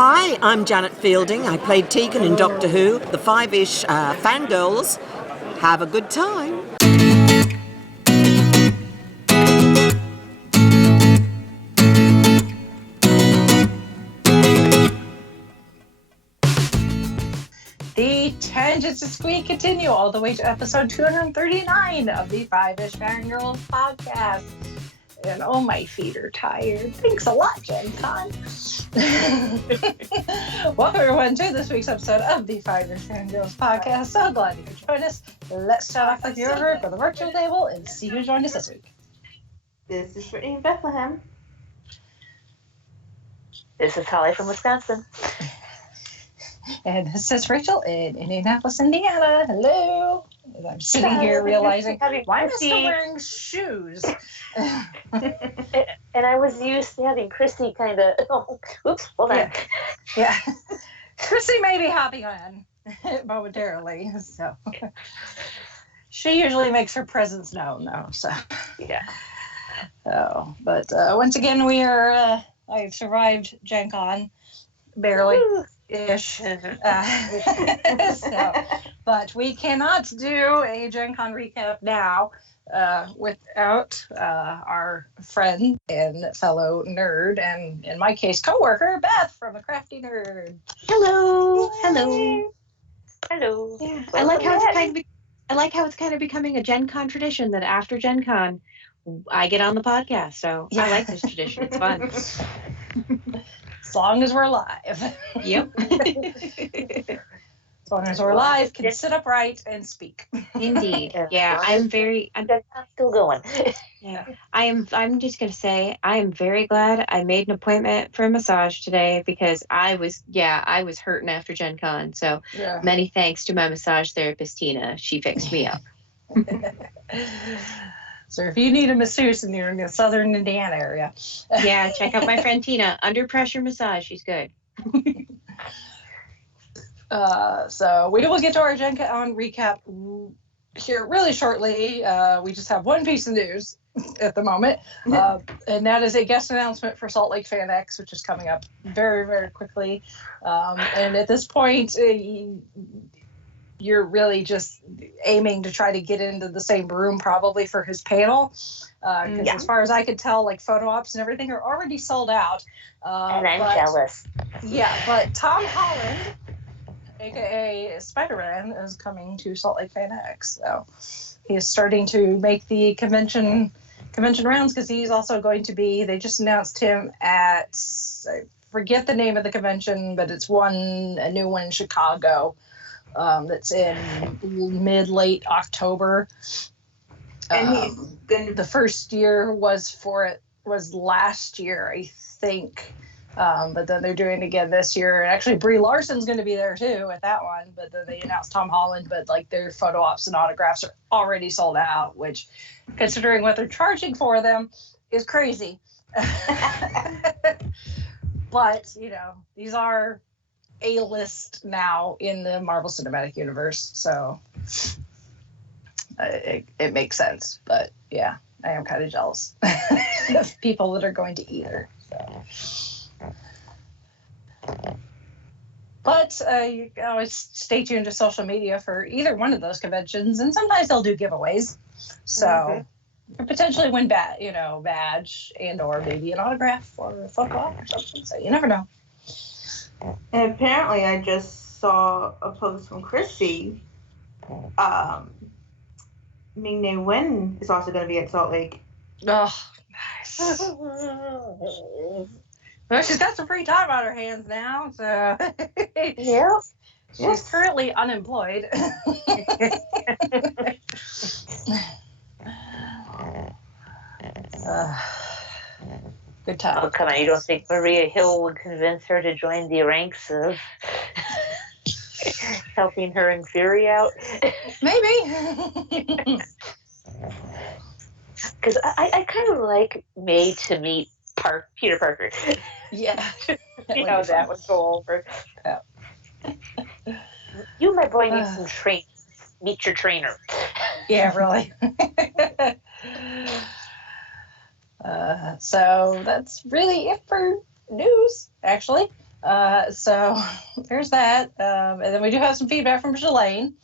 Hi, I'm Janet Fielding. I played Tegan in Doctor Who, the Five-ish Fangirls. Have a good time. The tangents this week continue all the way to episode 239 of the Five-ish Fangirls podcast. And oh, my feet are tired. Thanks a lot, GenCon. Welcome everyone to this week's episode of the Five-ish Fangirls podcast. So glad you could join us. Let's start off with your group at the virtual table and see who joined us this week. This is Brittany in Bethlehem. This is Holly from Wisconsin. And this is Rachel in Indianapolis, Indiana. Hello. And I'm sitting here realizing, why am I still wearing shoes? And I was used to having Christy kind of, oops, hold on. Yeah. Christy may be hopping on momentarily, so. She usually makes her presence known, though, so. Yeah. Oh, but once again, I've survived GenCon, barely. Ish. But we cannot do a GenCon recap now without our friend and fellow nerd, and in my case, coworker Beth from the Crafty Nerd. Hello. Yay. Hello. Hello. Yeah. I like how it's kind of becoming a GenCon tradition that after GenCon, I get on the podcast. So yeah. I like this tradition. It's fun. As long as we're live. Yep. As long as we're live, can sit upright and speak. Indeed. Yeah, I'm still going. Yeah. I'm just gonna say I am very glad I made an appointment for a massage today because I was hurting after GenCon. So many thanks to my massage therapist Tina. She fixed me up. So if you need a masseuse and you're in the southern Indiana area. Yeah, check out my friend Tina. Under pressure massage. She's good. So we will get to our GenCon recap here really shortly. We just have one piece of news at the moment, and that is a guest announcement for Salt Lake FanX, which is coming up very, very quickly. And at this point, you're really just aiming to try to get into the same room probably for his panel. Because as far as I could tell, like photo ops and everything are already sold out. And I'm jealous. Yeah, but Tom Holland, aka Spider-Man, is coming to Salt Lake FanX. So he is starting to make the convention rounds because he's also going to be, they just announced him at, I forget the name of the convention, but it's a new one in Chicago. That's in mid-late October. And the first year was last year, I think. But then they're doing it again this year. And actually, Brie Larson's going to be there too at that one. But then they announced Tom Holland. But like their photo ops and autographs are already sold out, which, considering what they're charging for them, is crazy. But these are A-list now in the Marvel Cinematic Universe, so it makes sense. But yeah, I am kind of jealous of people that are going to either. So. But you can always stay tuned to social media for either one of those conventions, and sometimes they'll do giveaways. So you can potentially win badge and or maybe an autograph or a photo op or something. So you never know. And apparently I just saw a post from Chrissy. Ming-Na Wen is also going to be at Salt Lake. Oh, nice. Well, she's got some free time on her hands now, so. Yeah. She's currently unemployed. Good time. Oh, come on. You don't think Maria Hill would convince her to join the ranks of helping her in Fury out? Maybe. Because I kind of like May to meet Peter Parker. Yeah. That would go over. Yeah. You, my boy, need some training. Meet your trainer. Yeah, really. So that's really it for news, actually. So there's that. And then we do have some feedback from Shalane.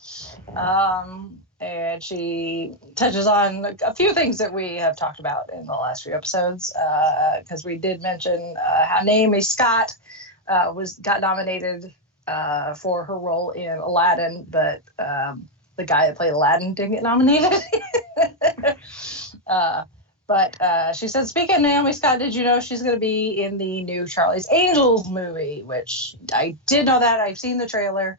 And she touches on a few things that we have talked about in the last few episodes. Because we did mention how Naomi Scott got nominated for her role in Aladdin, but the guy that played Aladdin didn't get nominated. But she said, speaking of Naomi Scott, did you know she's going to be in the new Charlie's Angels movie? Which I did know that. I've seen the trailer.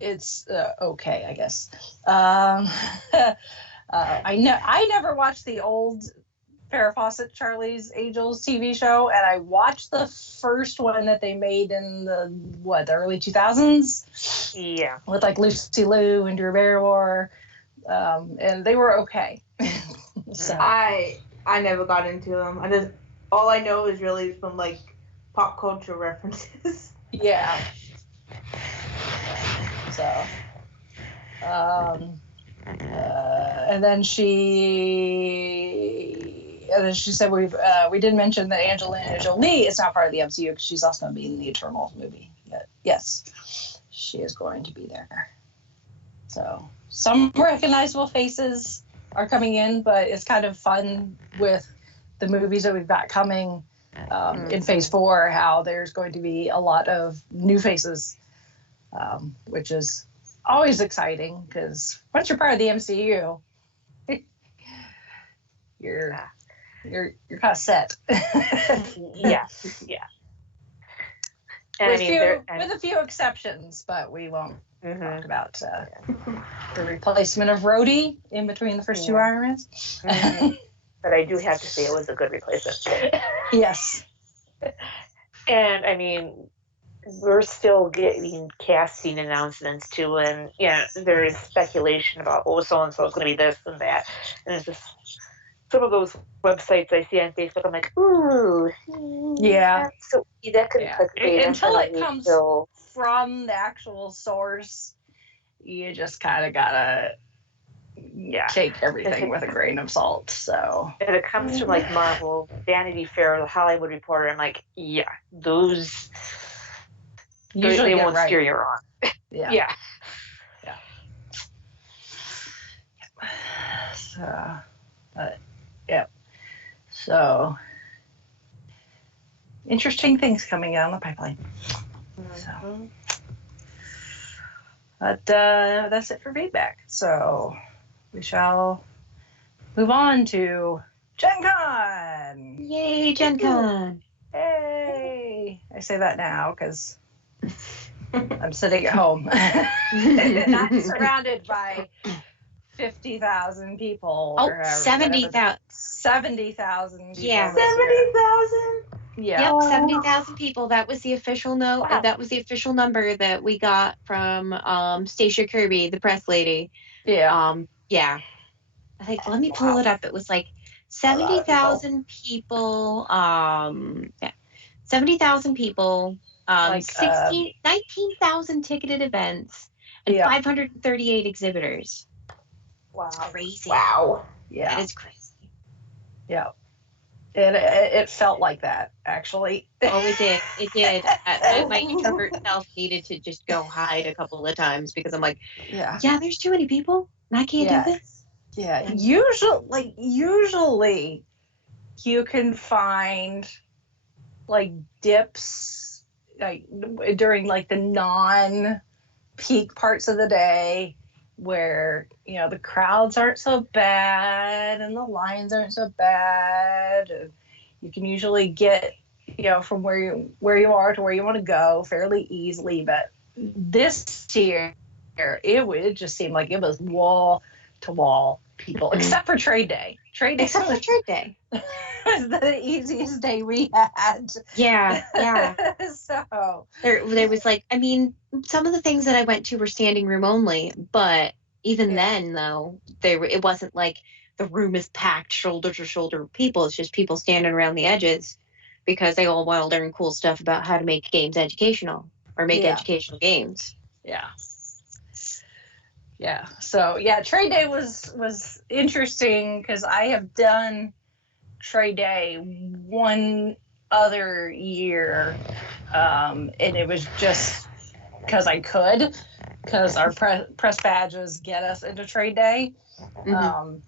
It's okay, I guess. I never watched the old Farrah Fawcett Charlie's Angels TV show, and I watched the first one that they made in the early 2000s. Yeah, with like Lucy Liu and Drew Barrymore, and they were okay. So I never got into them. All I know is really from like pop culture references. yeah. So, and then she said we did mention that Angelina Jolie is not part of the MCU because she's also going to be in the Eternals movie. But yes, she is going to be there. So some recognizable faces are coming in, but it's kind of fun with the movies that we've got coming in Phase 4, how there's going to be a lot of new faces, which is always exciting because once you're part of the MCU, you're kind of set. yeah. And with a few exceptions, but we won't talk about the replacement of Rhodey in between the first two Iron Mans. But I do have to say it was a good replacement. Yes. And I mean, we're still getting casting announcements too, and there is speculation about so-and-so is going to be this and that, and it's just some of those websites I see on Facebook. I'm like, ooh, so that could until it comes from the actual source. You just kind of gotta take everything with a grain of salt. So if it comes from like Marvel, Vanity Fair, The Hollywood Reporter, I'm like, those usually they won't steer you wrong. Yeah. So interesting things coming down the pipeline. So, but that's it for feedback. So we shall move on to GenCon. Yay, GenCon! Hey! I say that now because I'm sitting at home, not surrounded by 50,000 people. Oh, 70,000. 70,000. Yeah. 70,000. Yeah. Yep, 70,000 people. That was the official note. Wow. That was the official number that we got from Stacia Kirby, the press lady. Yeah. Yeah. I think let me pull it up. It was like 70,000 people. 70,000 people. 19,000 ticketed events and 538 exhibitors. Wow. Crazy. Wow. Yeah. That is crazy. Yeah. And it felt like that, actually. Oh, it did. It did. My introvert self needed to just go hide a couple of times because I'm like, there's too many people and I can't do this. Yeah. Usually you can find like dips like during like the non-peak parts of the day where the crowds aren't so bad and the lines aren't so bad. And you can usually get from where you are to where you want to go fairly easily. But this year, it just seemed like it was wall to wall people, except for Trade Day. Except for Trade Day. Was the easiest day we had. Yeah. So there was like, I mean, some of the things that I went to were standing room only, but even then though, it wasn't like the room is packed shoulder to shoulder with people. It's just people standing around the edges because they all want to learn cool stuff about how to make games educational or make educational games. Yeah. So Trade Day was interesting because I have done Trade Day one other year, and it was just because I could, because our press badges get us into trade day. Mhm.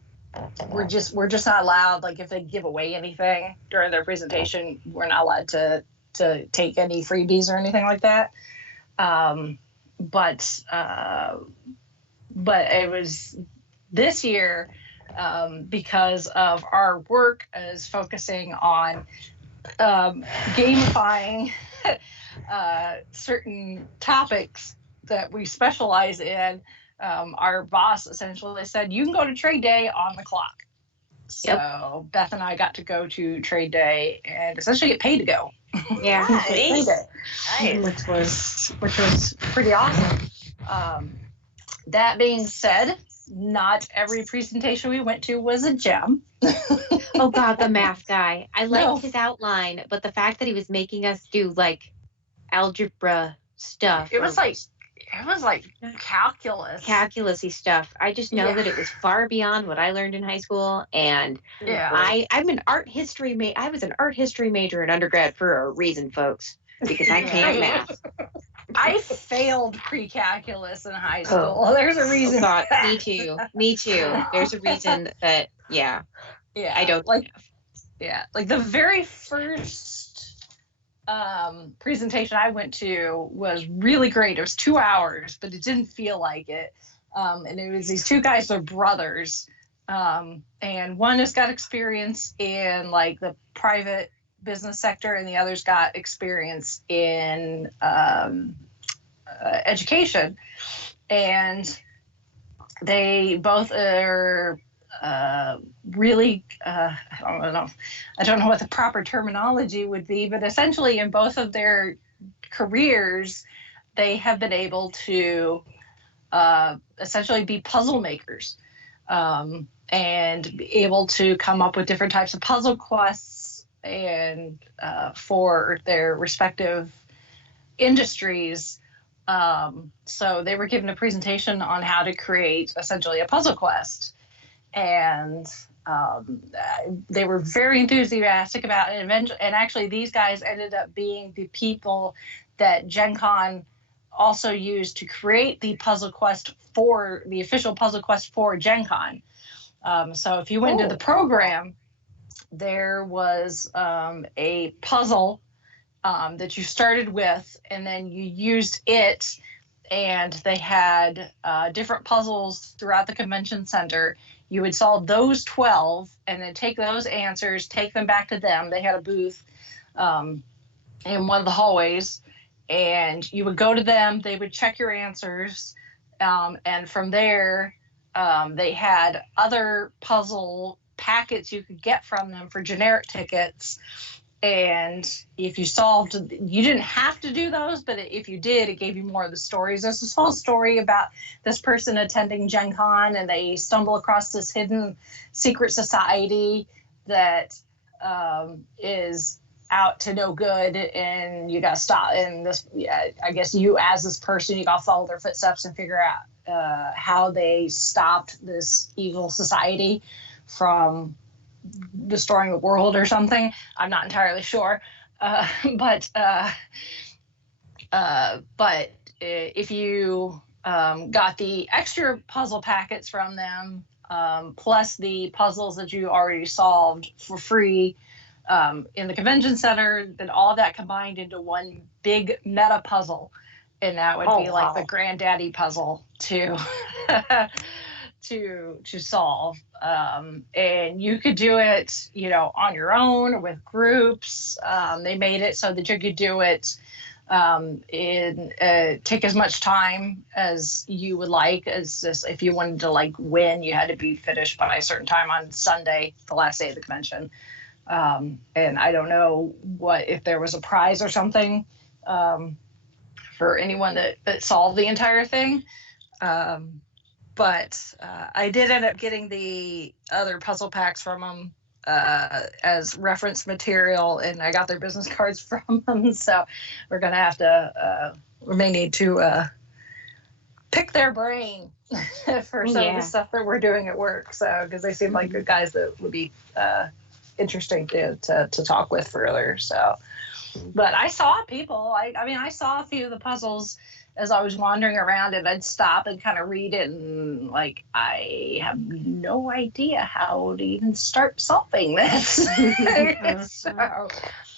We're just not allowed, like, if they give away anything during their presentation, we're not allowed to take any freebies or anything like that. But it was this year, because of our work as focusing on gamifying certain topics that we specialize in. Our boss essentially said, you can go to trade day on the clock. So Beth and I got to go to trade day and essentially get paid to go. Yeah. Nice. Which was pretty awesome. That being said, not every presentation we went to was a gem. Oh God, the math guy. I liked No. his outline, but the fact that he was making us do like algebra stuff. It was like calculus. Calculus-y stuff. I just know Yeah. that it was far beyond what I learned in high school, and Yeah. I'm an art history I was an art history major in undergrad for a reason, folks, because I can't math. I failed pre-calculus in high school. There's a reason. God, me too. There's a reason that Yeah. I don't like. Yeah, like the very first presentation I went to was really great. It was 2 hours, but it didn't feel like it. And it was these two guys, they're brothers. And one has got experience in like the private business sector, and the other's got experience in education. And they both are really, I don't know what the proper terminology would be, but essentially in both of their careers, they have been able to essentially be puzzle makers, and be able to come up with different types of puzzle quests and for their respective industries. So they were given a presentation on how to create essentially a puzzle quest. And they were very enthusiastic about it. And actually, these guys ended up being the people that GenCon also used to create the puzzle quest for the official puzzle quest for GenCon. So if you went to the program, there was a puzzle that you started with, and then you used it. And they had different puzzles throughout the convention center. You would solve those 12 and then take those answers, take them back to them. They had a booth in one of the hallways, and you would go to them. They would check your answers. And from there, they had other puzzle packets you could get from them for generic tickets. And if you solved, you didn't have to do those, but if you did, it gave you more of the stories. There's this whole story about this person attending GenCon, and they stumble across this hidden secret society that is out to no good, and you got to stop. And this, I guess you as this person, you got to follow their footsteps and figure out how they stopped this evil society from destroying the world or something. I'm not entirely sure, but if you got the extra puzzle packets from them, plus the puzzles that you already solved for free in the convention center, then all of that combined into one big meta puzzle, and that would be like the granddaddy puzzle to to solve. And you could do it, on your own or with groups. They made it so that you could do it take as much time as you would like. As this, if you wanted to win, you had to be finished by a certain time on Sunday, the last day of the convention. And I don't know if there was a prize or something for anyone that solved the entire thing. But I did end up getting the other puzzle packs from them as reference material, and I got their business cards from them. So we're going to have to, we may need to pick their brain for some of the stuff that we're doing at work. So, because they seem like good guys that would be interesting to talk with further. So, but I saw people. I mean, I saw a few of the puzzles as I was wandering around, and I'd stop and kind of read it, and like, I have no idea how to even start solving this. So,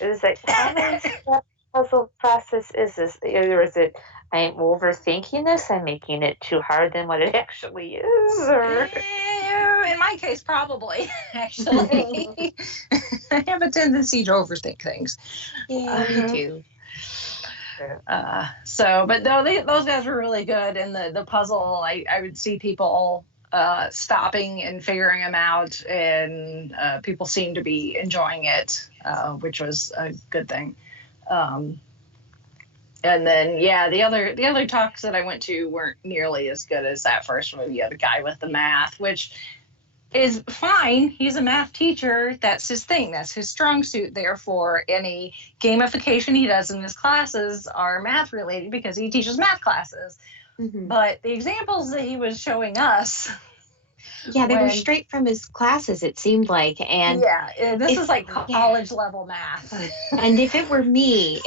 It's like, how many step puzzle process is this? Or is it, I'm overthinking this, I'm making it too hard than what it actually is? Or in my case, probably, actually. I have a tendency to overthink things. Yeah, me too. So, but no, those guys were really good. And the puzzle, I would see people stopping and figuring them out, and people seemed to be enjoying it, which was a good thing. And then, yeah, the other talks that I went to weren't nearly as good as that first one. You had a guy with the math, which is fine. He's a math teacher. That's his thing. That's his strong suit. Therefore, any gamification he does in his classes are math related because he teaches math classes. Mm-hmm. But the examples that he was showing us, yeah, they were straight from his classes, it seemed like. And yeah, this is like college level math. And if it were me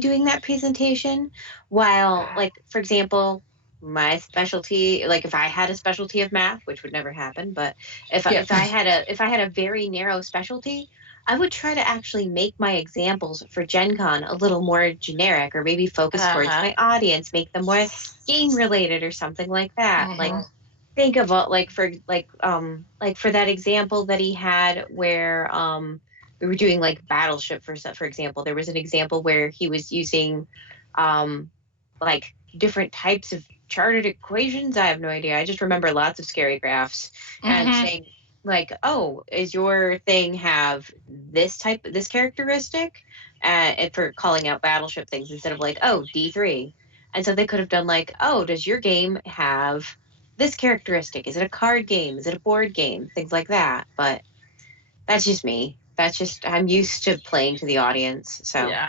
doing that presentation, while, like, for example, my specialty, like if I had a specialty of math, which would never happen, but if I had a very narrow specialty, I would try to actually make my examples for GenCon a little more generic, or maybe focus towards my audience, make them more game related or something like that. Like, think of for that example that he had where we were doing like battleship for example. There was an example where he was using like different types of charted equations. I have no idea. I just remember lots of scary graphs and saying like, oh, is your thing have this characteristic? And for calling out battleship things instead of like, oh, D3. And so they could have done like, oh, does your game have this characteristic? Is it a card game? Is it a board game? Things like that. But that's just me. I'm used to playing to the audience. So yeah.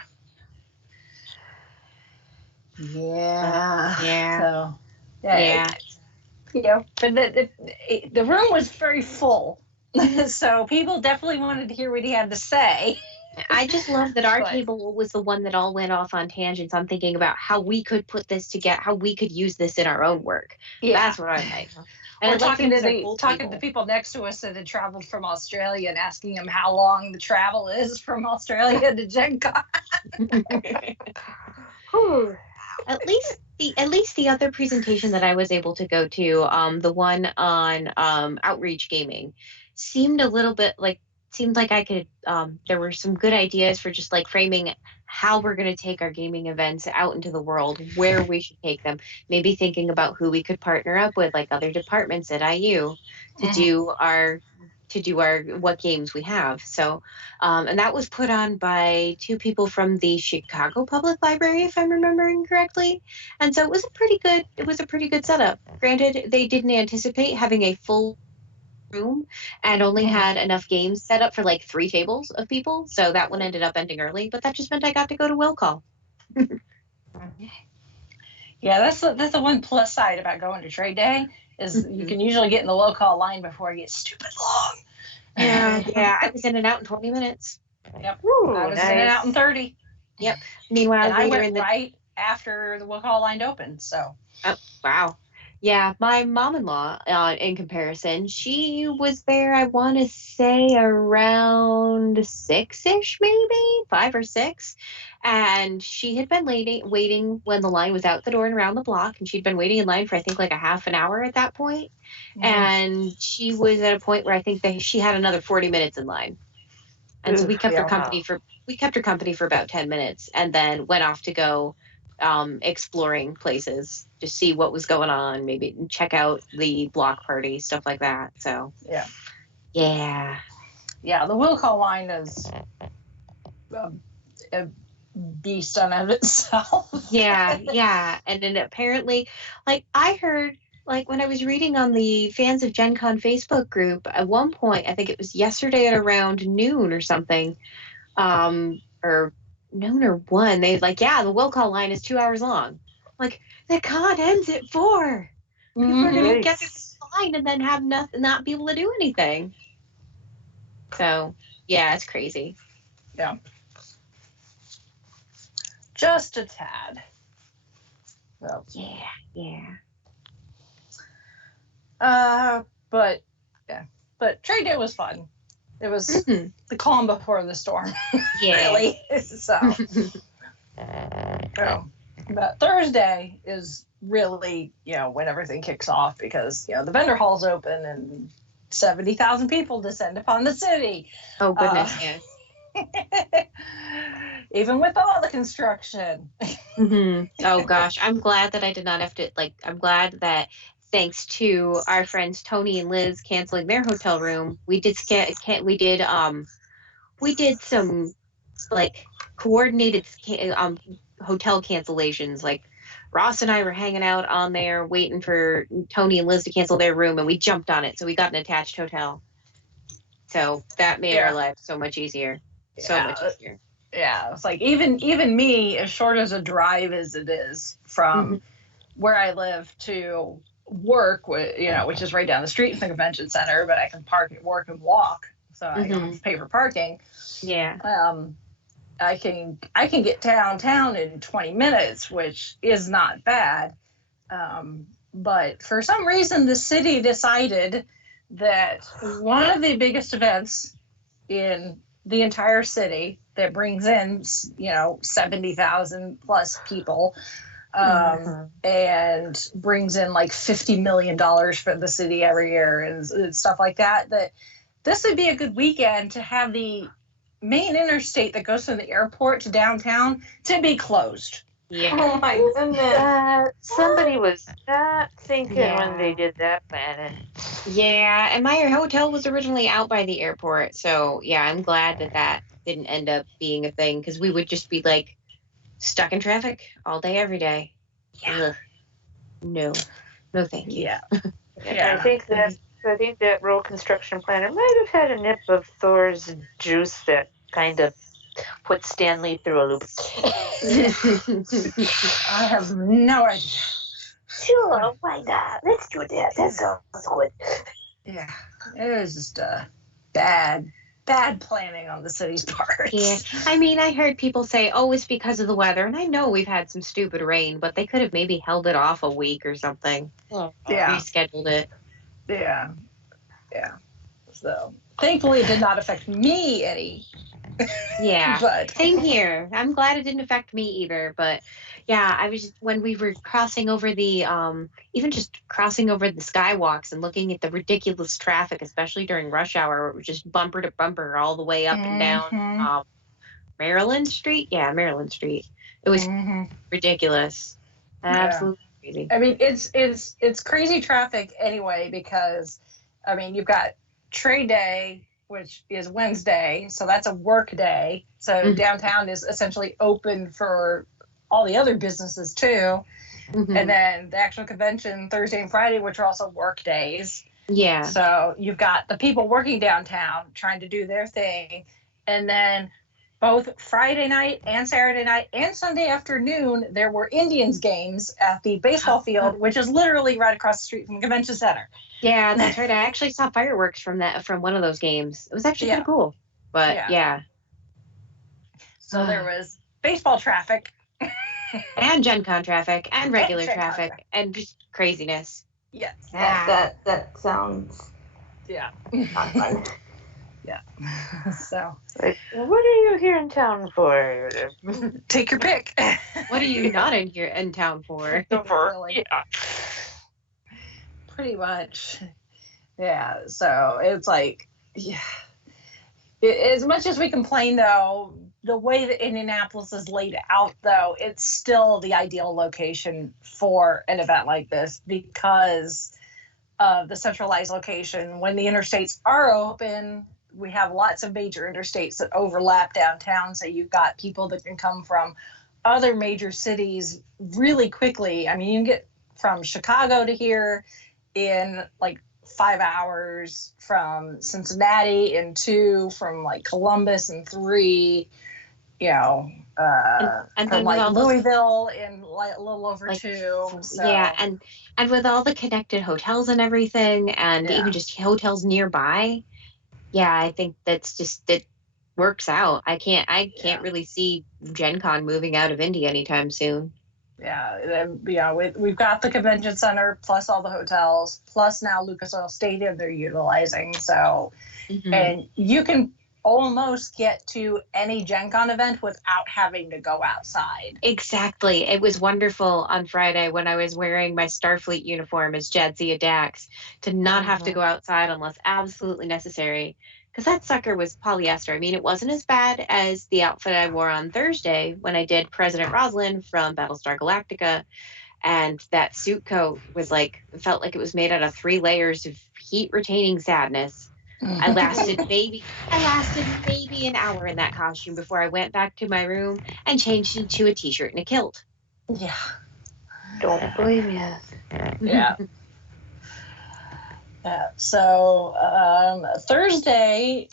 So, but the room was very full, so people definitely wanted to hear what he had to say. I just love that our table was the one that all went off on tangents. I'm thinking about how we could put this together, how we could use this in our own work. Yeah. That's what I like. And talking to people next to us that had traveled from Australia and asking them how long the travel is from Australia to GenCon. At least the other presentation that I was able to go to, the one on outreach gaming, seemed like I could, there were some good ideas for just like framing how we're going to take our gaming events out into the world, where we should take them, maybe thinking about who we could partner up with, like other departments at IU to do our what games we have. So, and that was put on by two people from the Chicago Public Library, if I'm remembering correctly. And so it was a pretty good setup. Granted, they didn't anticipate having a full room and only had enough games set up for like 3 tables of people. So that one ended up ending early, but that just meant I got to go to will call. Yeah, that's the one plus side about going to trade day is you can usually get in the will call line before it gets stupid long. Yeah, I was in and out in 20 minutes. Yep. Ooh, I was in and out in 30. Yep. Meanwhile, I went right after the will call line opened. So. Oh, wow. Yeah, my mom-in-law, in comparison, she was there, I want to say, around 6-ish, maybe, 5 or 6. And she had been waiting when the line was out the door and around the block. And she'd been waiting in line for, I think, like a half an hour at that point. And she was at a point where I think she had another 40 minutes in line. And so we kept her company for about 10 minutes and then went off to go exploring places to see what was going on, maybe check out the block party, stuff like that. So yeah, the will call line is a beast on of itself. yeah, and then apparently, like I heard, like when I was reading on the Fans of GenCon Facebook group, at one point, I think it was yesterday at around noon or something, or noon or 1, they like, the will call line is 2 hours long. Like, the con ends at 4. People are going to get to the line and then have not be able to do anything. So, Yeah, it's crazy. Yeah. Just a tad. So. Yeah. But trade day was fun. It was the calm before the storm. Yeah. Really. So. But Thursday is really, when everything kicks off because, the vendor hall's open and 70,000 people descend upon the city. Oh, goodness, yes. Even with all the construction. Oh, gosh. I'm glad that I did not have to, I'm glad that thanks to our friends Tony and Liz canceling their hotel room, we did some, coordinated hotel cancellations. Like, Ross and I were hanging out on there waiting for Tony and Liz to cancel their room, and we jumped on it. So we got an attached hotel. So that made our life so much easier. So much easier. Yeah, it's like even me, as short as a drive as it is from where I live to work, which is right down the street from the convention center, but I can park at work and walk, so I don't have to pay for parking. Yeah. I can get downtown in 20 minutes, which is not bad. But for some reason, the city decided that one of the biggest events in the entire city that brings in, 70,000 plus people, and brings in like $50 million for the city every year and stuff like that, that this would be a good weekend to have the main interstate that goes from the airport to downtown to be closed. Yeah. Oh my goodness. Somebody was not thinking when they did that planning. Yeah, and my hotel was originally out by the airport, so yeah, I'm glad that didn't end up being a thing, because we would just be stuck in traffic all day, every day. Yeah. No, thank you. Yeah. Yeah. I think that road construction planner might have had a nip of Thor's juice that kind of put Stanley through a loop. I have no idea. Sure, why not? Let's do that. That sounds good. Yeah, it was just bad planning on the city's part. Yeah, I mean, I heard people say, "Oh, it's because of the weather," and I know we've had some stupid rain, but they could have maybe held it off a week or something. Yeah, rescheduled it. Yeah. So thankfully, it did not affect me any. Yeah, but same here. I'm glad it didn't affect me either. But yeah, I was when we were crossing over the even just crossing over the skywalks and looking at the ridiculous traffic, especially during rush hour, it was just bumper to bumper all the way up and down Maryland Street. Yeah, Maryland Street. It was ridiculous. Absolutely crazy. I mean, it's crazy traffic anyway, because I mean, you've got trade day, which is Wednesday, so that's a work day. So downtown is essentially open for all the other businesses too. And then the actual convention Thursday and Friday, which are also work days. Yeah. So you've got the people working downtown trying to do their thing. And then both Friday night and Saturday night and Sunday afternoon, there were Indians games at the baseball field, which is literally right across the street from the convention center. Yeah, that's right. I actually saw fireworks from one of those games. It was actually kind of cool. But yeah. So there was baseball traffic. And GenCon traffic and regular traffic and just craziness. Yes. That sounds not fun. Yeah. So what are you here in town for? Take your pick. What are you not in town for? Really. Yeah. Pretty much. Yeah. So it's like, as much as we complain, though, the way that Indianapolis is laid out, though, it's still the ideal location for an event like this because of the centralized location. When the interstates are open, we have lots of major interstates that overlap downtown. So you've got people that can come from other major cities really quickly. I mean, you can get from Chicago to here in like 5 hours, from Cincinnati in 2, from like Columbus in 3, and from like Louisville in like a little over 2. So. Yeah, and with all the connected hotels and everything, and even just hotels nearby, yeah, I think that's just that works out. I can't really see Gen Con moving out of Indy anytime soon. Yeah, we've got the convention center plus all the hotels plus now Lucas Oil Stadium they're utilizing. So, and you can almost get to any Gen Con event without having to go outside. Exactly. It was wonderful on Friday when I was wearing my Starfleet uniform as Jadzia Dax to not have to go outside unless absolutely necessary. Because that sucker was polyester. I mean, it wasn't as bad as the outfit I wore on Thursday when I did President Roslin from Battlestar Galactica. And that suit coat was felt like it was made out of 3 layers of heat-retaining sadness. I lasted maybe an hour in that costume before I went back to my room and changed into a t-shirt and a kilt. Yeah. Don't blame you. Yeah. So Thursday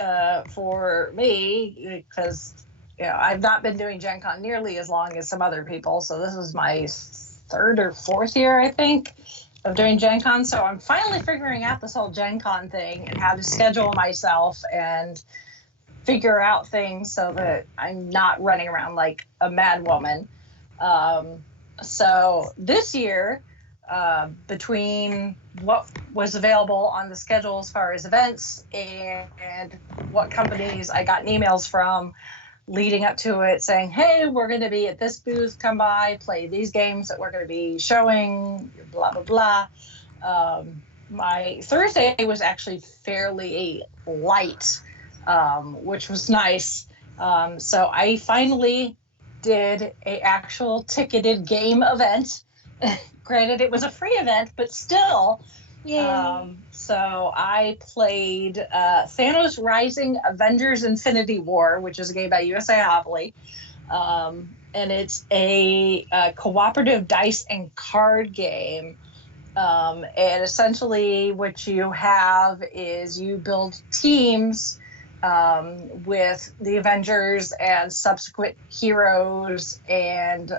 for me, because I've not been doing Gen Con nearly as long as some other people, so this is my 3rd or 4th year, I think, of doing Gen Con. So I'm finally figuring out this whole Gen Con thing and how to schedule myself and figure out things so that I'm not running around like a mad woman. So this year, between what was available on the schedule as far as events and what companies I got emails from leading up to it saying, hey, we're going to be at this booth, come by, play these games that we're going to be showing, blah, blah, blah. My Thursday was actually fairly light, which was nice. So I finally did a actual ticketed game event. Granted, it was a free event, but still. So I played Thanos Rising Avengers Infinity War, which is a game by USA Hopley. And it's a cooperative dice and card game. And essentially what you have is you build teams with the Avengers and subsequent heroes, and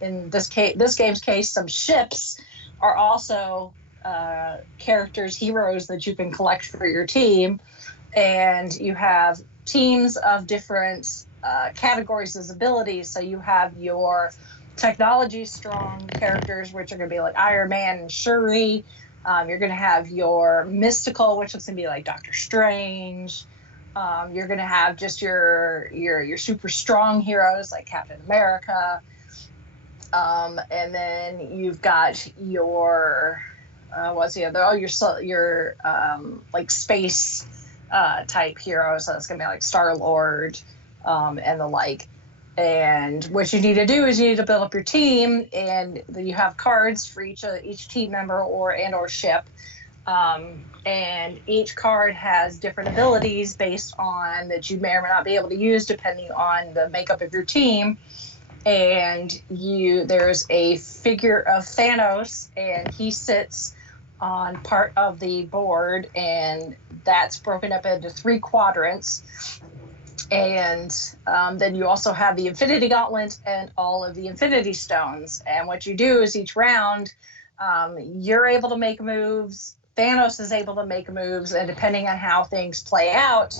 in this game's case, some ships are also characters, heroes that you can collect for your team, and you have teams of different categories as abilities. So you have your technology strong characters, which are going to be like Iron Man and Shuri. You're going to have your mystical, which is going to be like Doctor Strange. You're going to have just your super strong heroes like Captain America. And then you've got your what's the other? Oh, your like space type heroes. So it's going to be like Star-Lord and the like. And what you need to do is you need to build up your team, and you have cards for each team member or ship. And each card has different abilities based on that you may or may not be able to use depending on the makeup of your team. And there's a figure of Thanos, and he sits on part of the board, and that's broken up into 3 quadrants. And then you also have the Infinity Gauntlet and all of the Infinity Stones. And what you do is each round, you're able to make moves, Thanos is able to make moves, and depending on how things play out,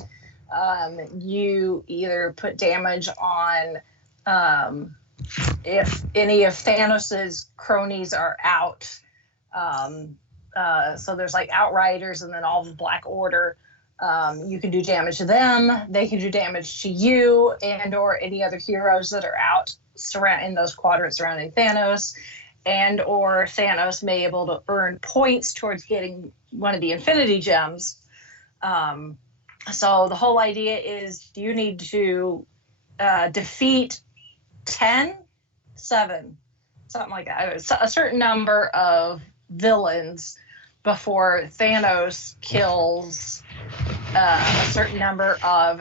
you either put damage on if any of Thanos's cronies are out. So there's like Outriders and then all the Black Order. You can do damage to them. They can do damage to you and or any other heroes that are out in those quadrants surrounding Thanos. And or Thanos may be able to earn points towards getting one of the Infinity Gems. So the whole idea is you need to defeat 7, something like that. It's a certain number of villains before Thanos kills a certain number of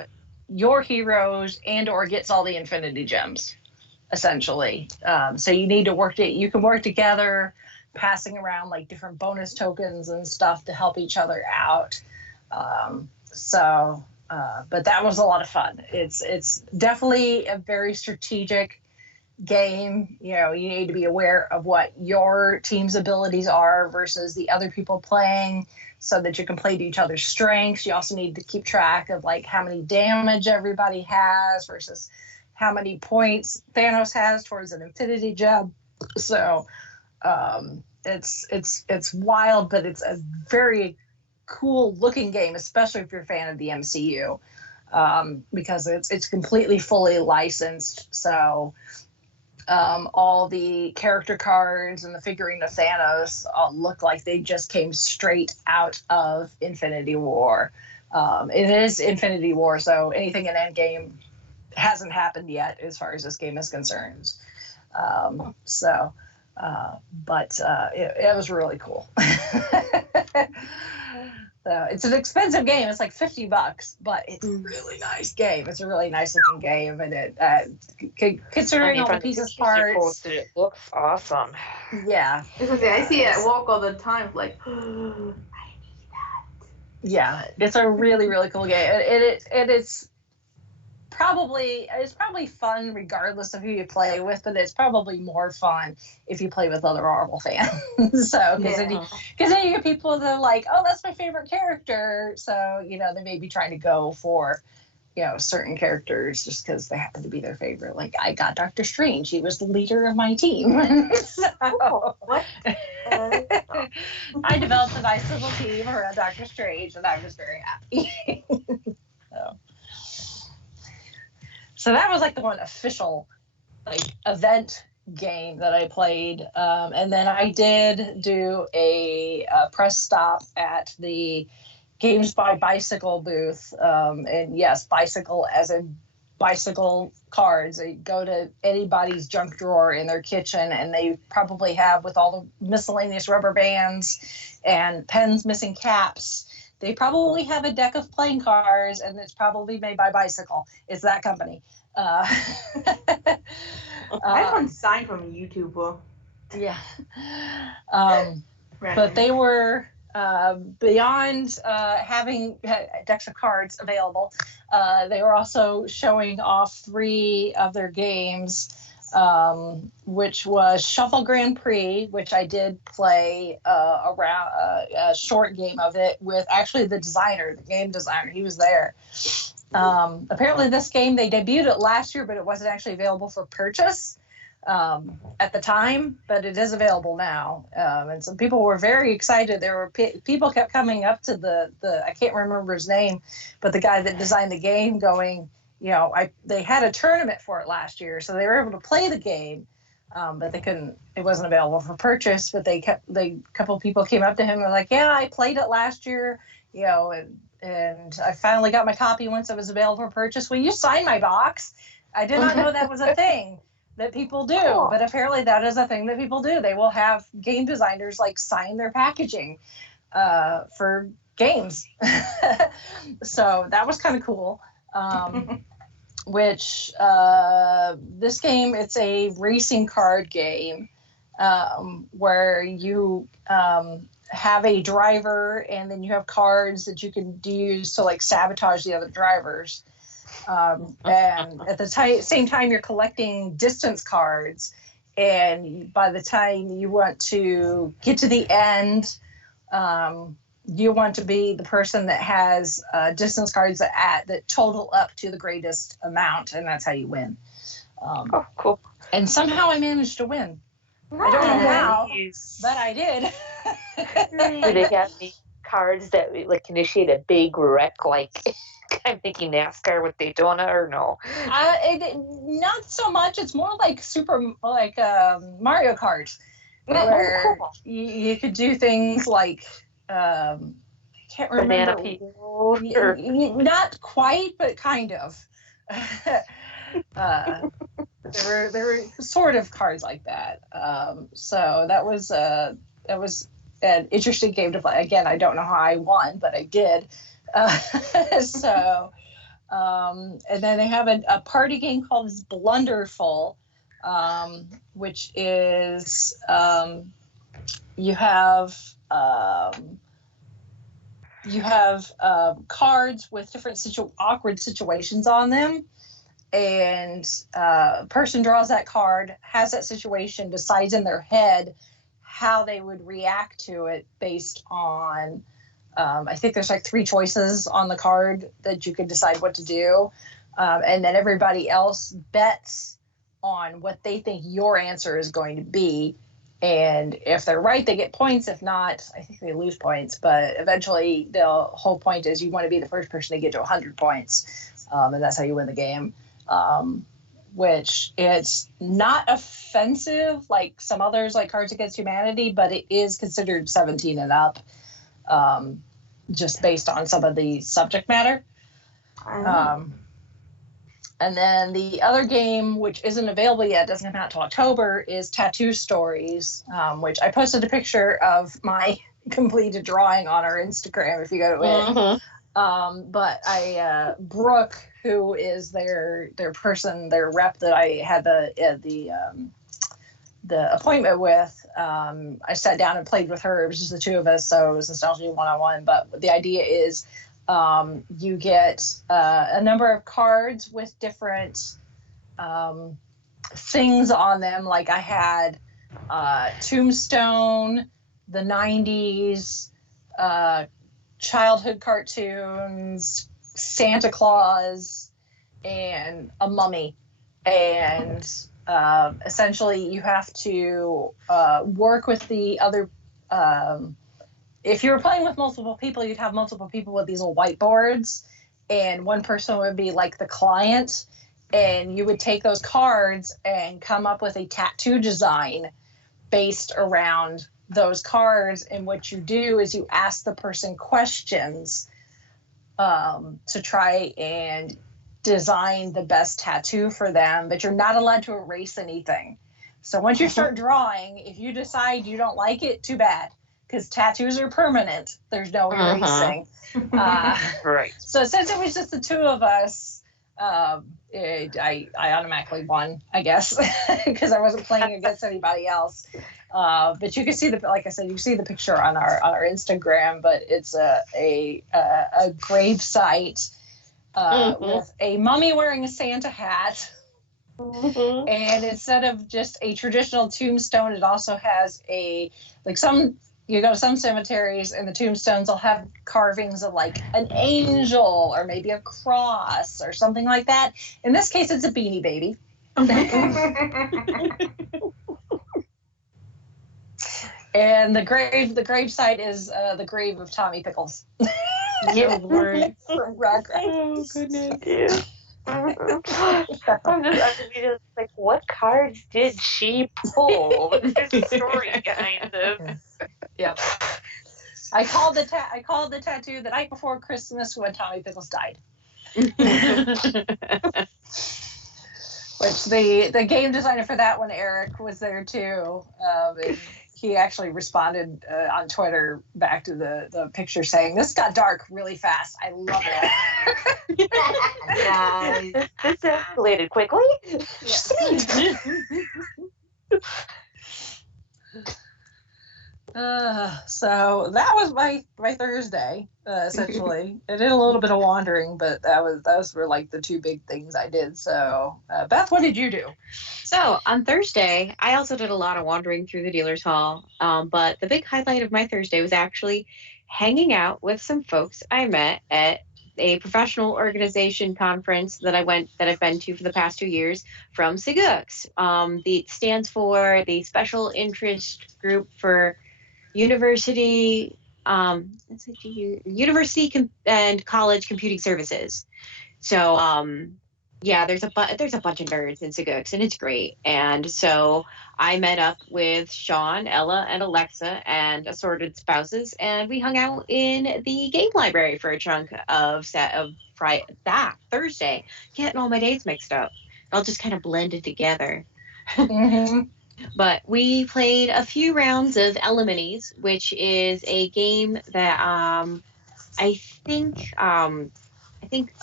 your heroes and or gets all the Infinity Gems, essentially. So you need to you can work together, passing around like different bonus tokens and stuff to help each other out. But that was a lot of fun. It's definitely a very strategic game, you need to be aware of what your team's abilities are versus the other people playing so that you can play to each other's strengths. You also need to keep track of like how many damage everybody has versus how many points Thanos has towards an infinity gem. So it's wild, but it's a very cool looking game, especially if you're a fan of the MCU, because it's completely fully licensed. So all the character cards and the figurine of Thanos all look like they just came straight out of Infinity War. It is Infinity War, so anything in Endgame hasn't happened yet as far as this game is concerned. But it was really cool. So it's an expensive game. It's like $50, but it's a really nice game. It's a really nice looking game, and it considering all the pieces, parts. Posted, it looks awesome. Yeah. I see it at walk all the time. Like, I need that. Yeah, it's a really really cool game. It's probably fun regardless of who you play with, but it's probably more fun if you play with other Marvel fans. So because then you get people that are like, oh, that's my favorite character, so they may be trying to go for certain characters just because they happen to be their favorite. Like I got Doctor Strange; he was the leader of my team. So, what? I developed a nice little team around Doctor Strange, and I was very happy. So that was like the one official event game that I played. And then I did do a press stop at the Games by Bicycle booth. And yes, bicycle as in bicycle cards. They go to anybody's junk drawer in their kitchen, and they probably have, with all the miscellaneous rubber bands and pens missing caps, they probably have a deck of playing cards, and it's probably made by Bicycle. It's that company. I have one signed from YouTuber. Yeah. But they were beyond having decks of cards available. They were also showing off 3 of their games, which was Shuffle Grand Prix, which I did play around a short game of it with actually the game designer. He was there. Apparently this game, they debuted it last year, but it wasn't actually available for purchase at the time, but it is available now. And some people were very excited. There were people kept coming up to the I can't remember his name, but the guy that designed the game going, they had a tournament for it last year, so they were able to play the game, but they couldn't. It wasn't available for purchase. But a couple of people came up to him and were like, "Yeah, I played it last year, and I finally got my copy once it was available for purchase. Will you sign my box? I did not know that was a thing that people do, but apparently that is a thing that people do. They will have game designers sign their packaging for games." So that was kind of cool. Which this game, it's a racing card game where you have a driver, and then you have cards that you can use to sabotage the other drivers. And at the same time, you're collecting distance cards, and by the time you want to get to the end, you want to be the person that has distance cards that total up to the greatest amount, and that's how you win. Cool. And somehow I managed to win. I don't know how, but I did. Do they have any cards that initiate a big wreck, I'm thinking NASCAR with Daytona, or no? Not so much. It's more like Mario Kart, where cool. you could do things like I can't remember. Banana peel, not quite, but kind of. There were sort of cards like that. So that was an interesting game to play. Again, I don't know how I won, but I did. And then they have a party game called Blunderful, which is you have cards with different awkward situations on them, and a person draws that card, has that situation, decides in their head how they would react to it based on, I think there's like 3 choices on the card that you could decide what to do. And then everybody else bets on what they think your answer is going to be. And if they're right, they get points. If not, I think they lose points. But eventually, the whole point is you want to be the first person to get to 100 points. And that's how you win the game. Which it's not offensive like some others, like Cards Against Humanity, but it is considered 17 and up, just based on some of the subject matter. And then the other game, which isn't available yet, doesn't come out till October, is Tattoo Stories, which I posted a picture of my completed drawing on our Instagram if you go to it. But Brooke, who is their person, their rep that I had the appointment with, I sat down and played with her. It was just the 2 of us, so it was nostalgia 1-on-1. But the idea is you get a number of cards with different things on them. Like I had Tombstone, the 90s, childhood cartoons, Santa Claus, and a mummy. And essentially you have to work with the other. If you were playing with multiple people, you'd have multiple people with these little whiteboards, and one person would be like the client, and you would take those cards and come up with a tattoo design based around those cards. And what you do is you ask the person questions to try and design the best tattoo for them, but you're not allowed to erase anything. So once you start drawing, if you decide you don't like it, too bad, because tattoos are permanent. There's no erasing. Right. So since it was just the 2 of us, I automatically won, I guess, because I wasn't playing against anybody else. But you can see like I said, you can see the picture on our Instagram. But it's a grave site with a mummy wearing a Santa hat. And instead of just a traditional tombstone, it also has you go to some cemeteries and the tombstones will have carvings of like an angel or maybe a cross or something like that. In this case, it's a Beanie Baby. And the grave site is the grave of Tommy Pickles. Yeah, Lord. From Rugrats. Oh, goodness. I'm just like, what cards did she pull? There's a story behind them. Yep. I called the tattoo the night before Christmas when Tommy Pickles died. Which the game designer for that one, Eric, was there too. And he actually responded on Twitter back to the picture saying, "This got dark really fast. I love it." Nice. This escalated quickly. So that was my Thursday, essentially. I did a little bit of wandering, but those were like the 2 big things I did. So Beth, what did you do? So on Thursday, I also did a lot of wandering through the dealer's hall. But the big highlight of my Thursday was actually hanging out with some folks I met at a professional organization conference that I've been to for the past 2 years from SIGUX. It stands for the Special Interest Group for University and College Computing Services. So there's a bunch of nerds in SIGUX, and it's great. And so I met up with Sean, Ella, and Alexa and assorted spouses, and we hung out in the game library for a chunk of Thursday. Getting all my days mixed up. I'll just kind of blend it together. Mm-hmm. But we played a few rounds of Eleminies, which is a game that I think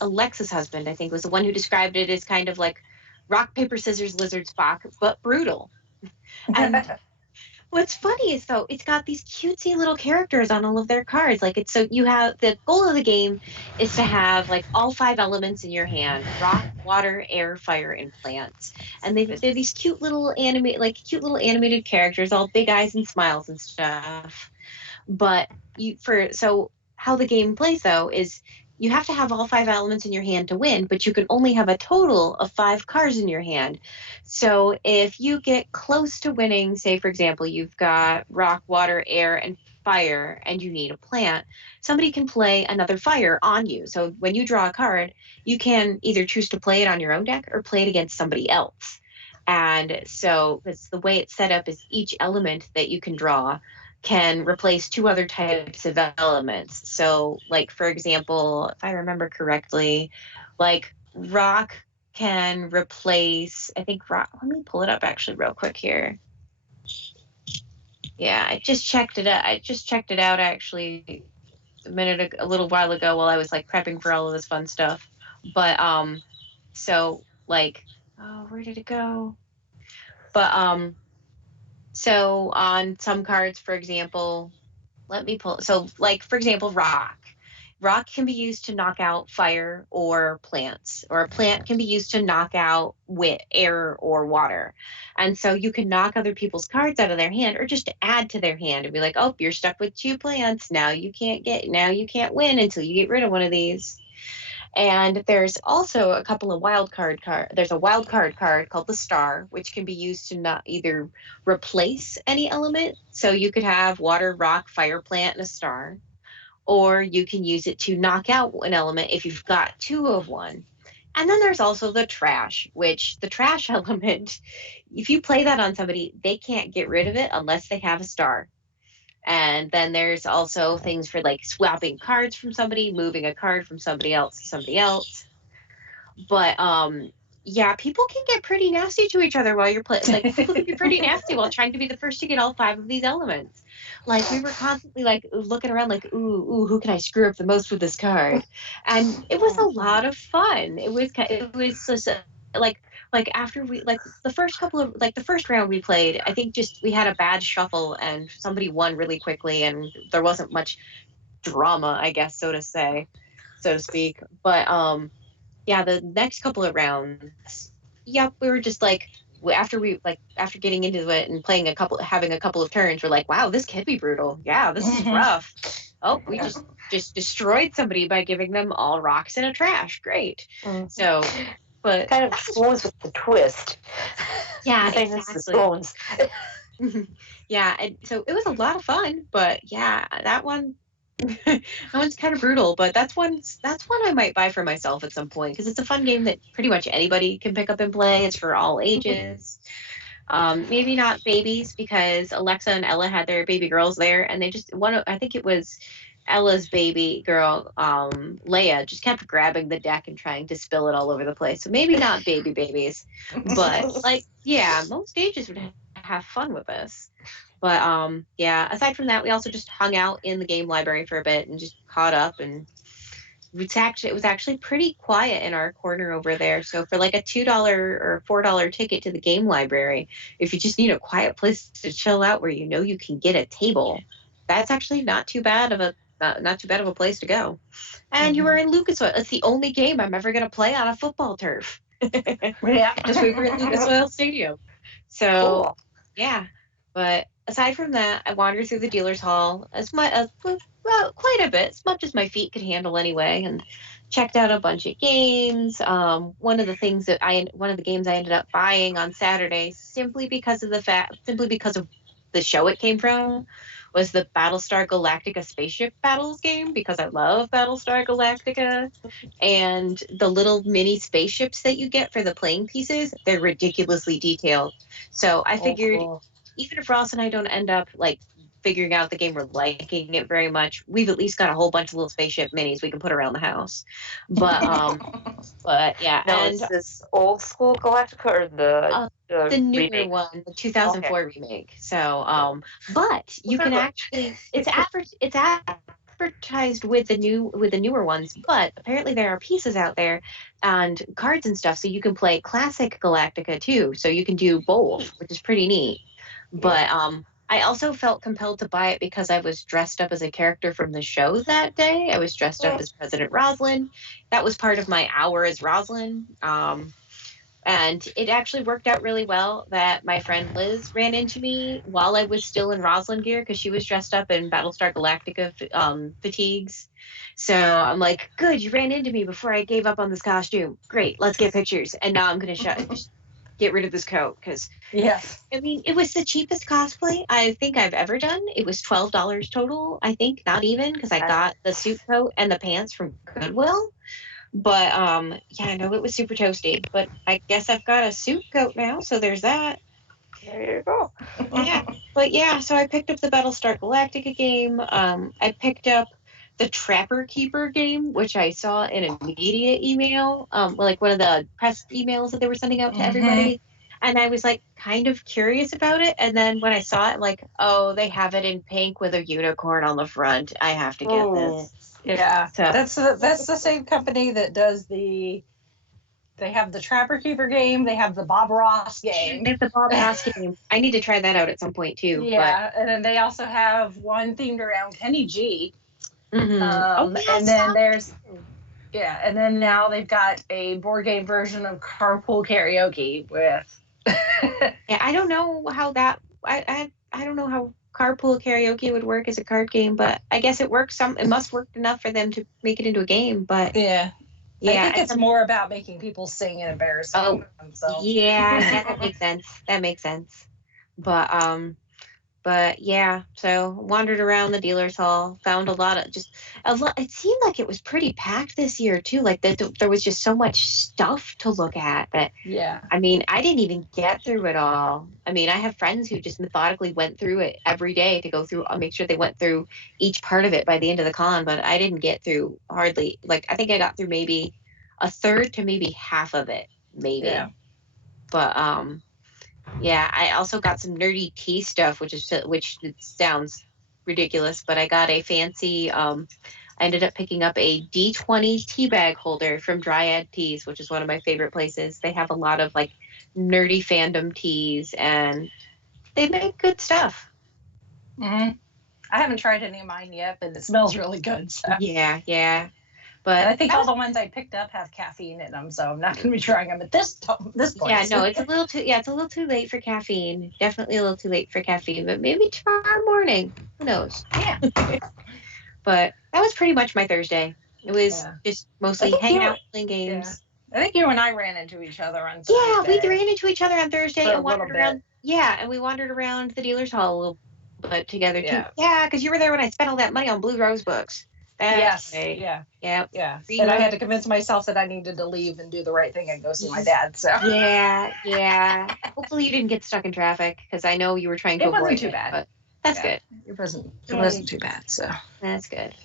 Alexa's husband, was the one who described it as kind of like rock, paper, scissors, lizard, Spock, but brutal. And What's funny is though it's got these cutesy little characters on all of their cards. Like it's so you have the goal of the game is to have like all 5 elements in your hand: rock, water, air, fire, and plants. And they're these cute little animated characters, all big eyes and smiles and stuff. But so how the game plays though is you have to have all 5 elements in your hand to win, but you can only have a total of 5 cards in your hand. So if you get close to winning, say for example, you've got rock, water, air, and fire, and you need a plant, somebody can play another fire on you. So when you draw a card, you can either choose to play it on your own deck or play it against somebody else. And so it's the way it's set up is each element that you can draw can replace 2 other types of elements. So, like, for example, if I remember correctly, like rock can replace, I think rock, let me pull it up actually real quick here. Yeah, I just checked it out actually a little while ago while I was like prepping for all of this fun stuff. But, so like, oh, where did it go? But, so on some cards, for example, let me pull. So like, for example, rock. Rock can be used to knock out fire or plants, or a plant can be used to knock out air or water. And so you can knock other people's cards out of their hand or just to add to their hand and be like, oh, you're stuck with 2 plants. Now you can't win until you get rid of one of these. And there's also a couple of There's a wild card called the Star, which can be used to not either replace any element. So you could have water, rock, fire, plant, and a star. Or you can use it to knock out an element if you've got 2 of one. And then there's also the trash, which the trash element, if you play that on somebody, they can't get rid of it unless they have a star. And then there's also things for like swapping cards from somebody, moving a card from somebody else to somebody else. But yeah, people can get pretty nasty to each other while you're playing. Like people can be pretty nasty while trying to be the first to get all 5 of these elements. Like we were constantly like looking around like, ooh, who can I screw up the most with this card? And it was a lot of fun. It was just like after we like the first round we played, I think just we had a bad shuffle and somebody won really quickly and there wasn't much drama, I guess, so to speak. But yeah, the next couple of rounds, yeah, we were just like after getting into it and having a couple of turns, we're like, wow, this can be brutal. Yeah, this is rough. Oh, we just destroyed somebody by giving them all rocks and a trash. Great. So, but kind of spoons with the twist. Yeah, exactly. Yeah, and so it was a lot of fun, but yeah, that one's kind of brutal, but that's one I might buy for myself at some point because it's a fun game that pretty much anybody can pick up and play. It's for all ages. Maybe not babies because Alexa and Ella had their baby girls there, and I think it was Ella's baby girl, Leia, just kept grabbing the deck and trying to spill it all over the place. So maybe not babies, but like, yeah, most ages would have fun with this. But yeah, aside from that, we also just hung out in the game library for a bit and just caught up. And it was actually pretty quiet in our corner over there. So for like a $2 or $4 ticket to the game library, if you just need a quiet place to chill out where you know you can get a table, that's actually not too bad of a place to go. And you were in Lucas Oil. It's the only game I'm ever going to play on a football turf. Yeah, because we were at Lucas Oil Stadium. So cool. Yeah. But aside from that, I wandered through the dealer's hall quite a bit, as much as my feet could handle anyway, and checked out a bunch of games. One of the games I ended up buying on Saturday, simply because of the show it came from, was the Battlestar Galactica spaceship battles game, because I love Battlestar Galactica, and the little mini spaceships that you get for the playing pieces, they're ridiculously detailed. So I figured, cool. Even if Ross and I don't end up like figuring out the game or liking it very much, we've at least got a whole bunch of little spaceship minis we can put around the house. But but yeah. Now, and is this old school Galactica or the newer remake? one, the 2004 remake. So but you can actually it's advertised with the newer ones, but apparently there are pieces out there and cards and stuff, so you can play classic Galactica too. So you can do both, which is pretty neat. But I also felt compelled to buy it because I was dressed up as a character from the show that day. I was dressed up as President Roslyn. That was part of my hour as Roslyn. And it actually worked out really well that my friend Liz ran into me while I was still in Roslyn gear because she was dressed up in Battlestar Galactica fatigues. So I'm like, good, you ran into me before I gave up on this costume. Great, let's get pictures. And now I'm going to just get rid of this coat because, I mean, it was the cheapest cosplay I think I've ever done. It was $12 total, I think, not even, because I got the suit coat and the pants from Goodwill. But yeah, no, it was super toasty. But I guess I've got a suit coat now, so there's that. There you go. Yeah, but yeah, so I picked up the Battlestar Galactica game. I picked up the Trapper Keeper game, which I saw in a media email, like one of the press emails that they were sending out to everybody. And I was like kind of curious about it. And then when I saw it, like, oh, they have it in pink with a unicorn on the front. I have to get this. Yeah, So, that's the same company that does the. They have the Trapper Keeper game. They have the Bob Ross game. It's the Bob Ross game. I need to try that out at some point too. Yeah, and then they also have one themed around Kenny G. But, and then there's and then now they've got a board game version of Carpool Karaoke with. Yeah, I don't know how that. I don't know how Carpool Karaoke would work as a card game, but I guess it works. It must work enough for them to make it into a game. But yeah. I think it's some- more about making people sing and embarrass themselves. Yeah, that makes sense. That makes sense. But yeah, so wandered around the dealer's hall, found a lot. It seemed like it was pretty packed this year too. Like there was just so much stuff to look at that. Yeah. I mean, I didn't even get through it all. I mean, I have friends who just methodically went through it every day to go through, make sure they went through each part of it by the end of the con. But I didn't get through hardly. Like I think I got through maybe a third to maybe half of it, maybe. Yeah. But yeah, I also got some nerdy tea stuff, which it sounds ridiculous, but I got a fancy. I ended up picking up a D20 tea bag holder from Dryad Teas, which is one of my favorite places. They have a lot of like nerdy fandom teas, and they make good stuff. I haven't tried any of mine yet, but it smells really good. So. Yeah. But I think all the ones I picked up have caffeine in them, so I'm not going to be trying them at this point. Yeah, no, it's a little too late for caffeine. Definitely a little too late for caffeine, but maybe tomorrow morning. Who knows? Yeah. But that was pretty much my Thursday. It was just mostly hanging out, playing games. Yeah. I think you and I ran into each other on Thursday. Yeah, we ran into each other on Thursday For and wandered around. Yeah, and we wandered around the dealer's hall a little bit together too. Yeah, because you were there when I spent all that money on Blue Rose books. Yes. Right. Yeah. Yeah. And I had to convince myself that I needed to leave and do the right thing and go see my dad. So. Yeah. Hopefully you didn't get stuck in traffic because I know you were trying to avoid it. It wasn't too bad. But that's good. It wasn't too bad. So. That's good.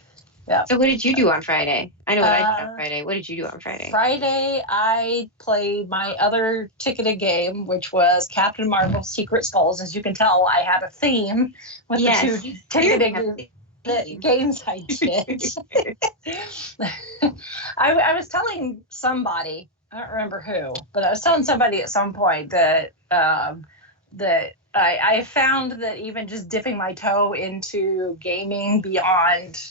Yeah. So what did you do on Friday? I know what I did on Friday. What did you do on Friday? Friday, I played my other ticketed game, which was Captain Marvel's Secret Skulls. As you can tell, I had a theme with the two ticketed games I did. I was telling somebody, I don't remember who, but I was telling somebody at some point that that I found that even just dipping my toe into gaming beyond,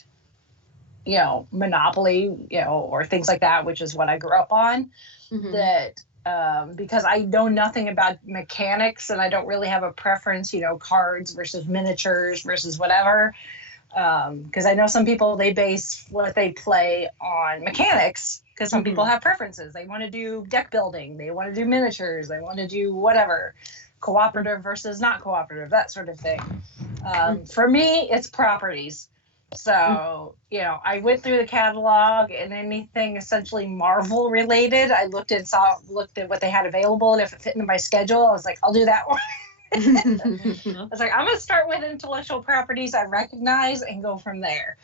Monopoly, or things like that, which is what I grew up on, that because I know nothing about mechanics and I don't really have a preference, cards versus miniatures versus whatever. Because I know some people, they base what they play on mechanics, because some people have preferences. They want to do deck building, they want to do miniatures, they want to do whatever, cooperative versus not cooperative, that sort of thing. For me, it's properties. So, I went through the catalog, and anything essentially Marvel related, I looked at what they had available, and if it fit into my schedule, I was like, I'll do that one. I was like, I'm going to start with intellectual properties I recognize and go from there.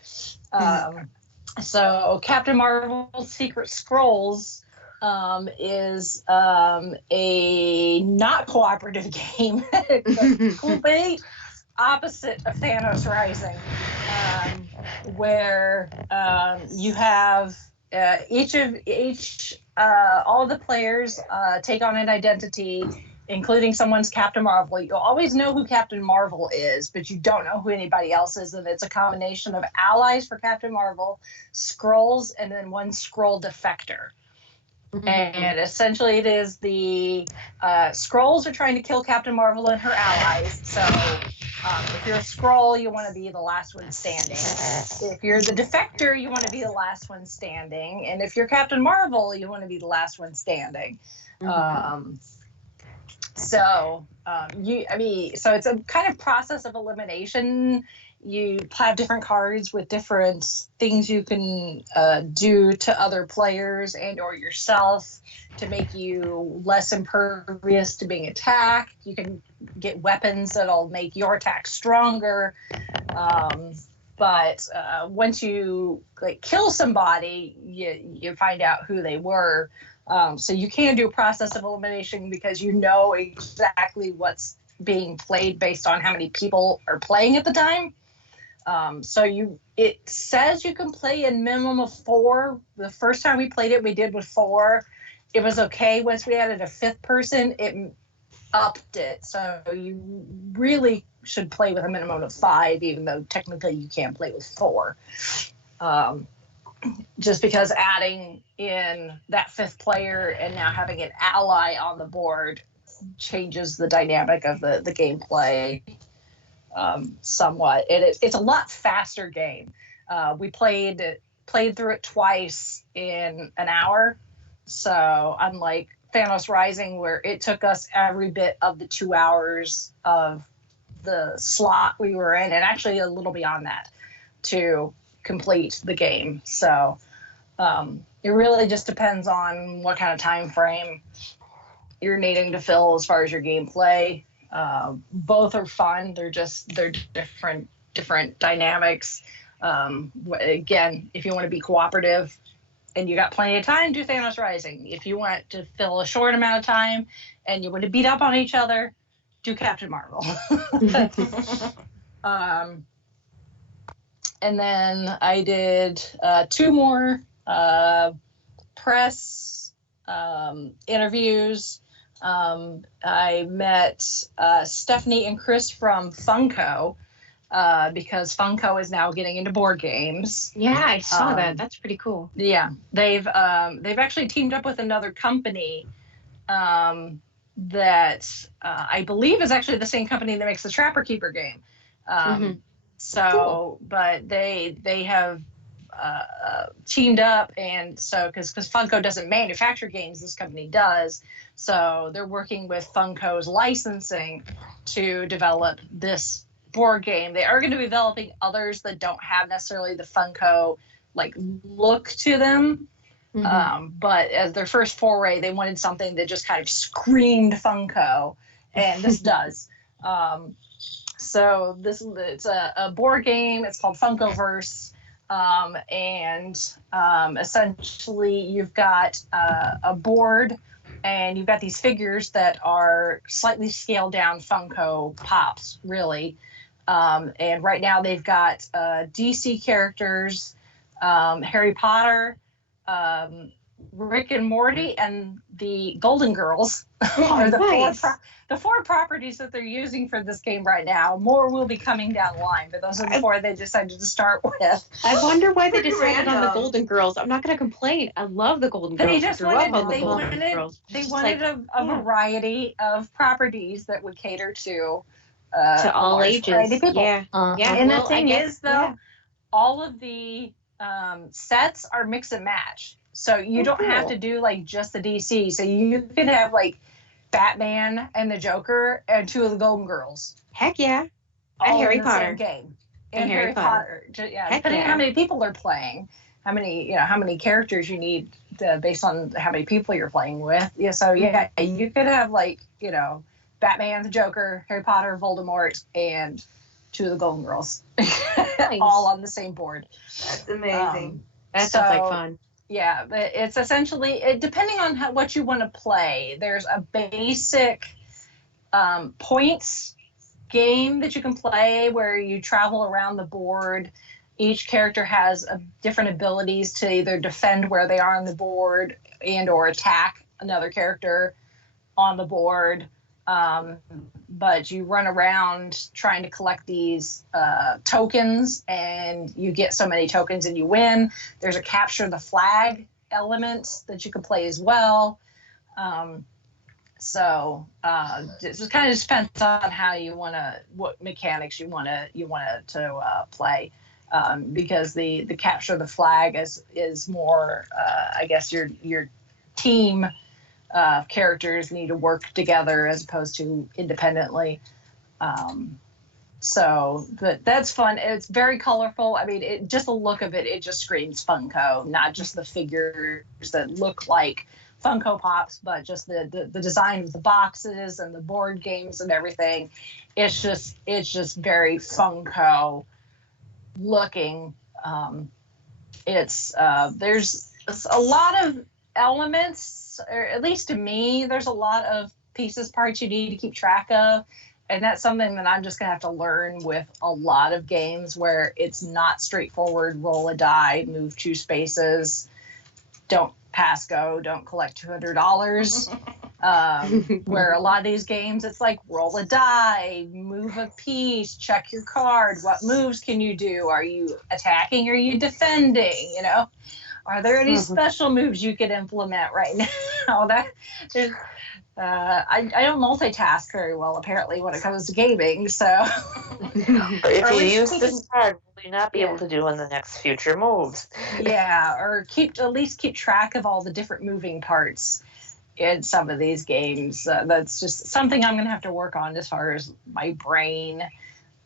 So Captain Marvel's Secret Scrolls is a not cooperative game, complete opposite of Thanos Rising, where you have all the players take on an identity, including someone's Captain Marvel. You'll always know who Captain Marvel is, but you don't know who anybody else is. And it's a combination of allies for Captain Marvel, Skrulls, and then one Skrull defector. And essentially it is the Skrulls are trying to kill Captain Marvel and her allies. So if you're a Skrull, you want to be the last one standing. If you're the defector, you want to be the last one standing. And if you're Captain Marvel, you want to be the last one standing. So it's a kind of process of elimination. You have different cards with different things you can do to other players and or yourself to make you less impervious to being attacked. You can get weapons that'll make your attack stronger. But once you kill somebody, you find out who they were. So you can do a process of elimination because you know exactly what's being played based on how many people are playing at the time. It says you can play a minimum of 4. The first time we played it, we did with 4. It was okay. Once we added a 5th person, it upped it. So you really should play with a minimum of 5, even though technically you can't play with 4. Just because adding in that 5th player and now having an ally on the board changes the dynamic of the gameplay somewhat. It's a lot faster game. We played through it twice in an hour. So unlike Thanos Rising, where it took us every bit of the 2 hours of the slot we were in, and actually a little beyond that, to complete the game. So it really just depends on what kind of time frame you're needing to fill as far as your gameplay. Both are fun. They're different dynamics. Again, if you want to be cooperative and you got plenty of time, do Thanos Rising. If you want to fill a short amount of time and you want to beat up on each other, do Captain Marvel. And then I did 2 more press interviews. I met Stephanie and Chris from Funko because Funko is now getting into board games. Yeah, I saw that. That's pretty cool. Yeah, they've actually teamed up with another company that I believe is actually the same company that makes the Trapper Keeper game. So, cool. But they have teamed up, and so because Funko doesn't manufacture games, this company does. So they're working with Funko's licensing to develop this board game. They are going to be developing others that don't have necessarily the Funko look to them. But as their first foray, they wanted something that just kind of screamed Funko, and this does. So it's a board game. It's called Funkoverse. Essentially you've got a board, and you've got these figures that are slightly scaled down Funko Pops, really. And right now they've got DC characters, Harry Potter, Rick and Morty, and the Golden Girls are the 4 properties that they're using for this game right now. More will be coming down the line, but those are the 4 they decided to start with. I wonder why they decided on the Golden Girls. I'm not going to complain. I love the Golden Girls. They just wanted a variety of properties that would cater to all ages. People. Yeah. And the thing is, though, all of the sets are mix and match. So you don't have to do just the DC. So you could have Batman and the Joker and 2 of the Golden Girls. Heck yeah. And Harry Potter. Same game. And Harry Potter. Yeah. Depending on how many people are playing, how many characters you need based on how many people you're playing with. Yeah. So yeah, you could have Batman, the Joker, Harry Potter, Voldemort, and 2 of the Golden Girls, all on the same board. That's amazing. That sounds like fun. Yeah, but it's essentially, depending on what you want to play, there's a basic points game that you can play where you travel around the board. Each character has different abilities to either defend where they are on the board and or attack another character on the board. But you run around trying to collect these tokens, and you get so many tokens and you win. There's a capture the flag element that you can play as well. So it just kind of depends on how you want to, what mechanics you want to play, because the capture the flag is more, I guess your team characters need to work together as opposed to independently. But that's fun. It's very colorful. I mean, just the look of it, it just screams Funko, not just the figures that look like Funko Pops, but just the design of the boxes and the board games and everything. It's just very Funko looking. There's a lot of elements, or at least to me, there's a lot of pieces, parts you need to keep track of. And that's something that I'm just going to have to learn with a lot of games where it's not straightforward, roll a die, move 2 spaces, don't pass go, don't collect $200. Where a lot of these games, it's like roll a die, move a piece, check your card. What moves can you do? Are you attacking or are you defending? You know, are there any special moves you could implement right now? I don't multitask very well, apparently, when it comes to gaming. So, if you use this card, will you not be able to do in the next future moves? Yeah, or at least keep track of all the different moving parts in some of these games. That's just something I'm going to have to work on as far as my brain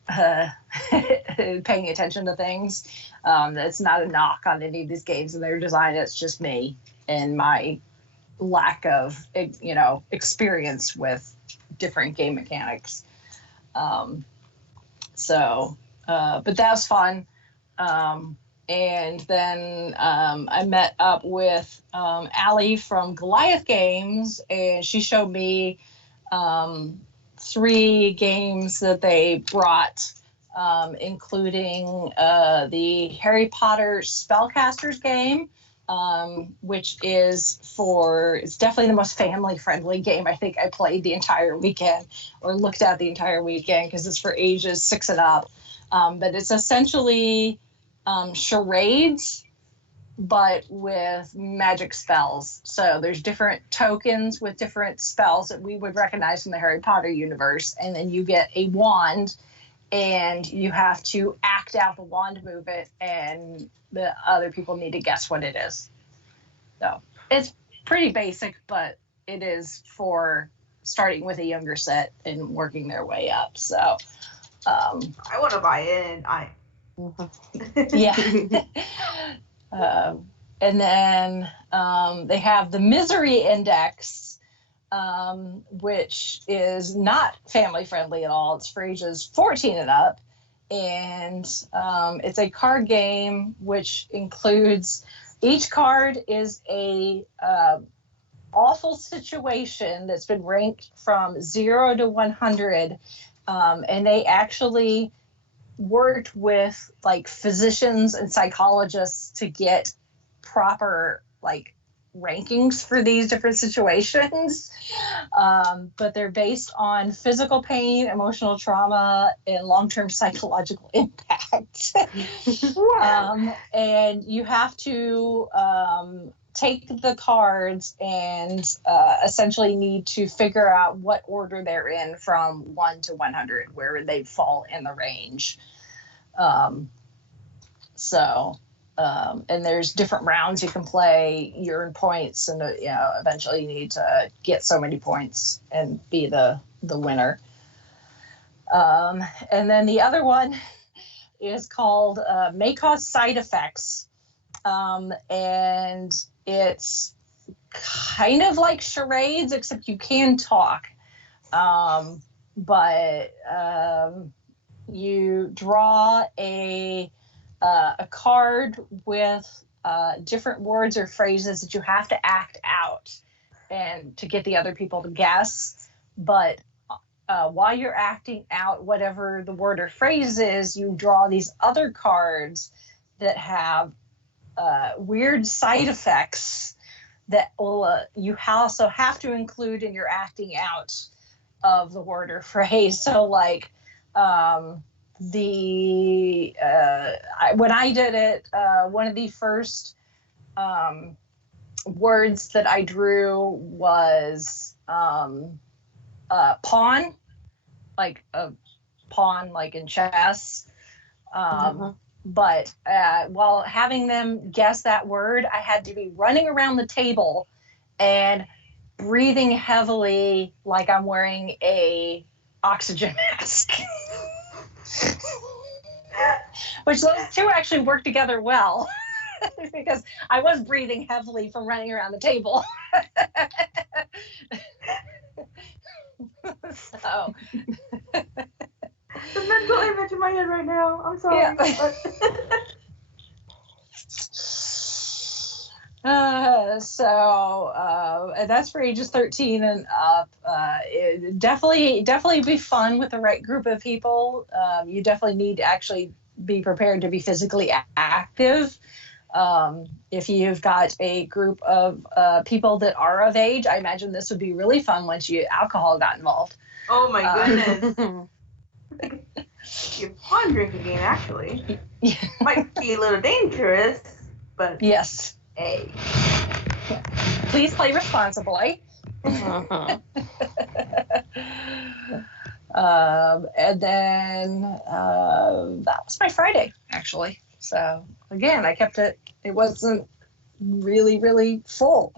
paying attention to things. It's not a knock on any of these games and their design. It's just me and my lack of experience with different game mechanics. But that was fun. And then I met up with Allie from Goliath Games, and she showed me 3 games that they brought, including the Harry Potter Spellcasters game, which it's definitely the most family-friendly game I think I played the entire weekend, or looked at the entire weekend, because it's for ages 6 and up. But it's essentially charades, but with magic spells. So there's different tokens with different spells that we would recognize from the Harry Potter universe, and then you get a wand, and you have to act out the wand movement, and the other people need to guess what it is. So it's pretty basic, but it is for starting with a younger set and working their way up. So I want to buy in. Yeah. And then they have the Misery Index, which is not family friendly at all. It's for ages 14 and up. And it's a card game which includes, each card is a awful situation that's been ranked from 0 to 100. And they actually worked with like physicians and psychologists to get proper like rankings for these different situations, but they're based on physical pain, emotional trauma, and long-term psychological impact. And you have to take the cards and essentially need to figure out what order they're in from 1 to 100, where they fall in the range. And there's different rounds you can play. You earn points, and eventually you need to get so many points and be the winner. And then the other one is called May Cause Side Effects, and it's kind of like charades, except you can talk. But you draw a card with different words or phrases that you have to act out and to get the other people to guess. But while you're acting out whatever the word or phrase is, you draw these other cards that have weird side effects that you also have to include in your acting out. of the word or phrase. So like when I did it, one of the first words that I drew was pawn, like a pawn, like in chess. But while having them guess that word, I had to be running around the table and breathing heavily like I'm wearing a oxygen mask. Which those two actually work together well because I was breathing heavily from running around the table. So the mental image in my head right now. I'm sorry. Yeah. And that's for ages 13 and up. It definitely be fun with the right group of people. You definitely need to actually be prepared to be physically active. If you've got a group of people that are of age, I imagine this would be really fun once alcohol got involved. Oh my goodness. Your fun drinking game actually might be a little dangerous, but yes. Hey. Please play responsibly. And then that was my Friday, actually. So again, I kept it. It wasn't really full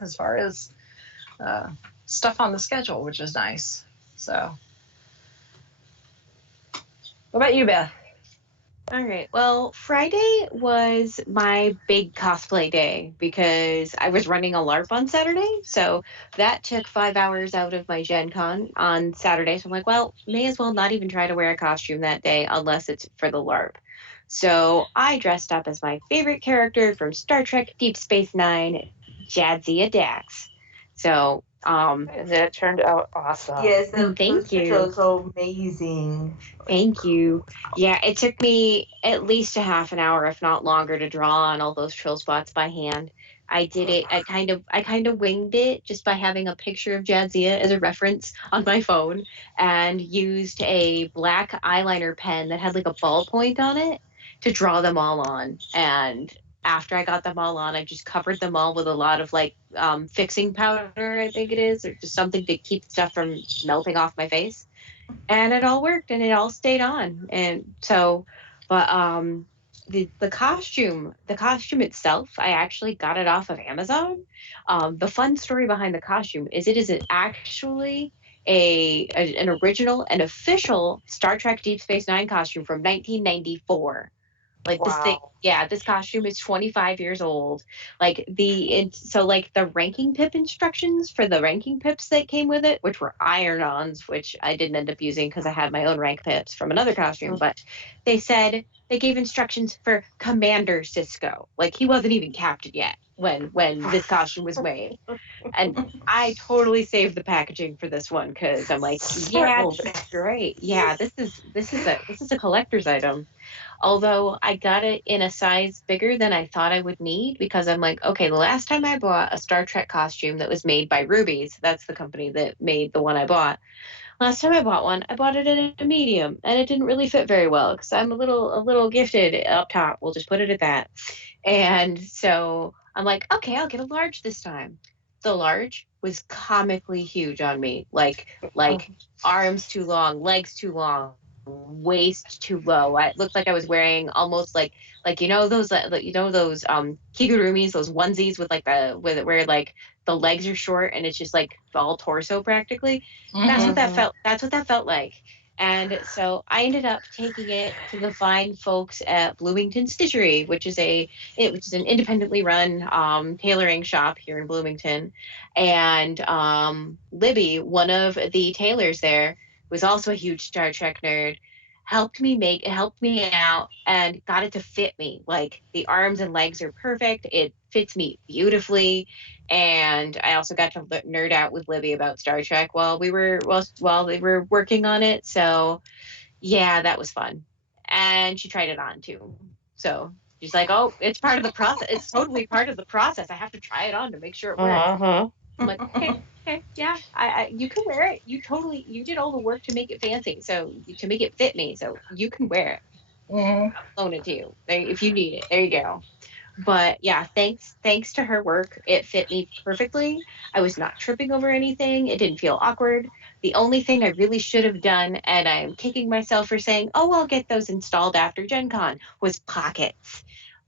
as far as stuff on the schedule, which is nice. So, what about you, Beth? All right. Well, Friday was my big cosplay day because I was running a LARP on Saturday. So that took 5 hours out of my GenCon on Saturday. So I'm like, well, may as well not even try to wear a costume that day unless it's for the LARP. So I dressed up as my favorite character from Star Trek Deep Space Nine, Jadzia Dax. So that turned out awesome. Yes, thank you. It was so amazing. Thank you. Yeah, it took me at least a half an hour, if not longer, to draw on all those trill spots by hand. I did it. I kind of winged it just by having a picture of Jadzia as a reference on my phone, and used a black eyeliner pen that had like a ballpoint on it to draw them all on. And after I got them all on, I just covered them all with a lot of like fixing powder, I think it is, or just something to keep stuff from melting off my face. And it all worked and it all stayed on. And so, but the costume itself, I actually got it off of Amazon. The fun story behind the costume is it is actually an original and official Star Trek Deep Space Nine costume from 1994. Like wow. This thing, yeah, this costume is 25 years old. Like the ranking pip instructions for the ranking pips that came with it, which were iron-ons, which I didn't end up using because I had my own rank pips from another costume. But they said they gave instructions for Commander Sisko. Like he wasn't even captain yet when this costume was made. And I totally saved the packaging for this one because I'm like, yeah, this is great. Yeah, this is a collector's item. Although I got it in a size bigger than I thought I would need because I'm like, okay, the last time I bought a Star Trek costume that was made by Ruby's, that's the company that made the one I bought. Last time I bought one, I bought it in a medium, and it didn't really fit very well because I'm a little gifted up top. We'll just put it at that. And so I'm like, okay, I'll get a large this time. The large was comically huge on me, like arms too long, legs too long, waist too low. It looked like I was wearing almost like those kigurumis, those onesies with where like the legs are short and it's just like all torso practically. Mm-hmm. That's what that felt like. And so I ended up taking it to the fine folks at Bloomington Stitchery, which is an independently run tailoring shop here in Bloomington. And Libby, one of the tailors there, was also a huge Star Trek nerd, helped me out and got it to fit me. Like the arms and legs are perfect. It fits me beautifully. And I also got to nerd out with Libby about Star Trek while they were working on it. So yeah, that was fun. And she tried it on too. So she's like, oh, it's part of the process. It's totally part of the process. I have to try it on to make sure it works. I'm like, okay, yeah, you can wear it. You did all the work to make it fancy, so to make it fit me, so you can wear it. Mm-hmm. I'll loan it to you if you need it. There you go. But yeah, thanks to her work, it fit me perfectly. I was not tripping over anything. It didn't feel awkward. The only thing I really should have done, and I'm kicking myself for saying, oh, I'll get those installed after Gen Con, was pockets.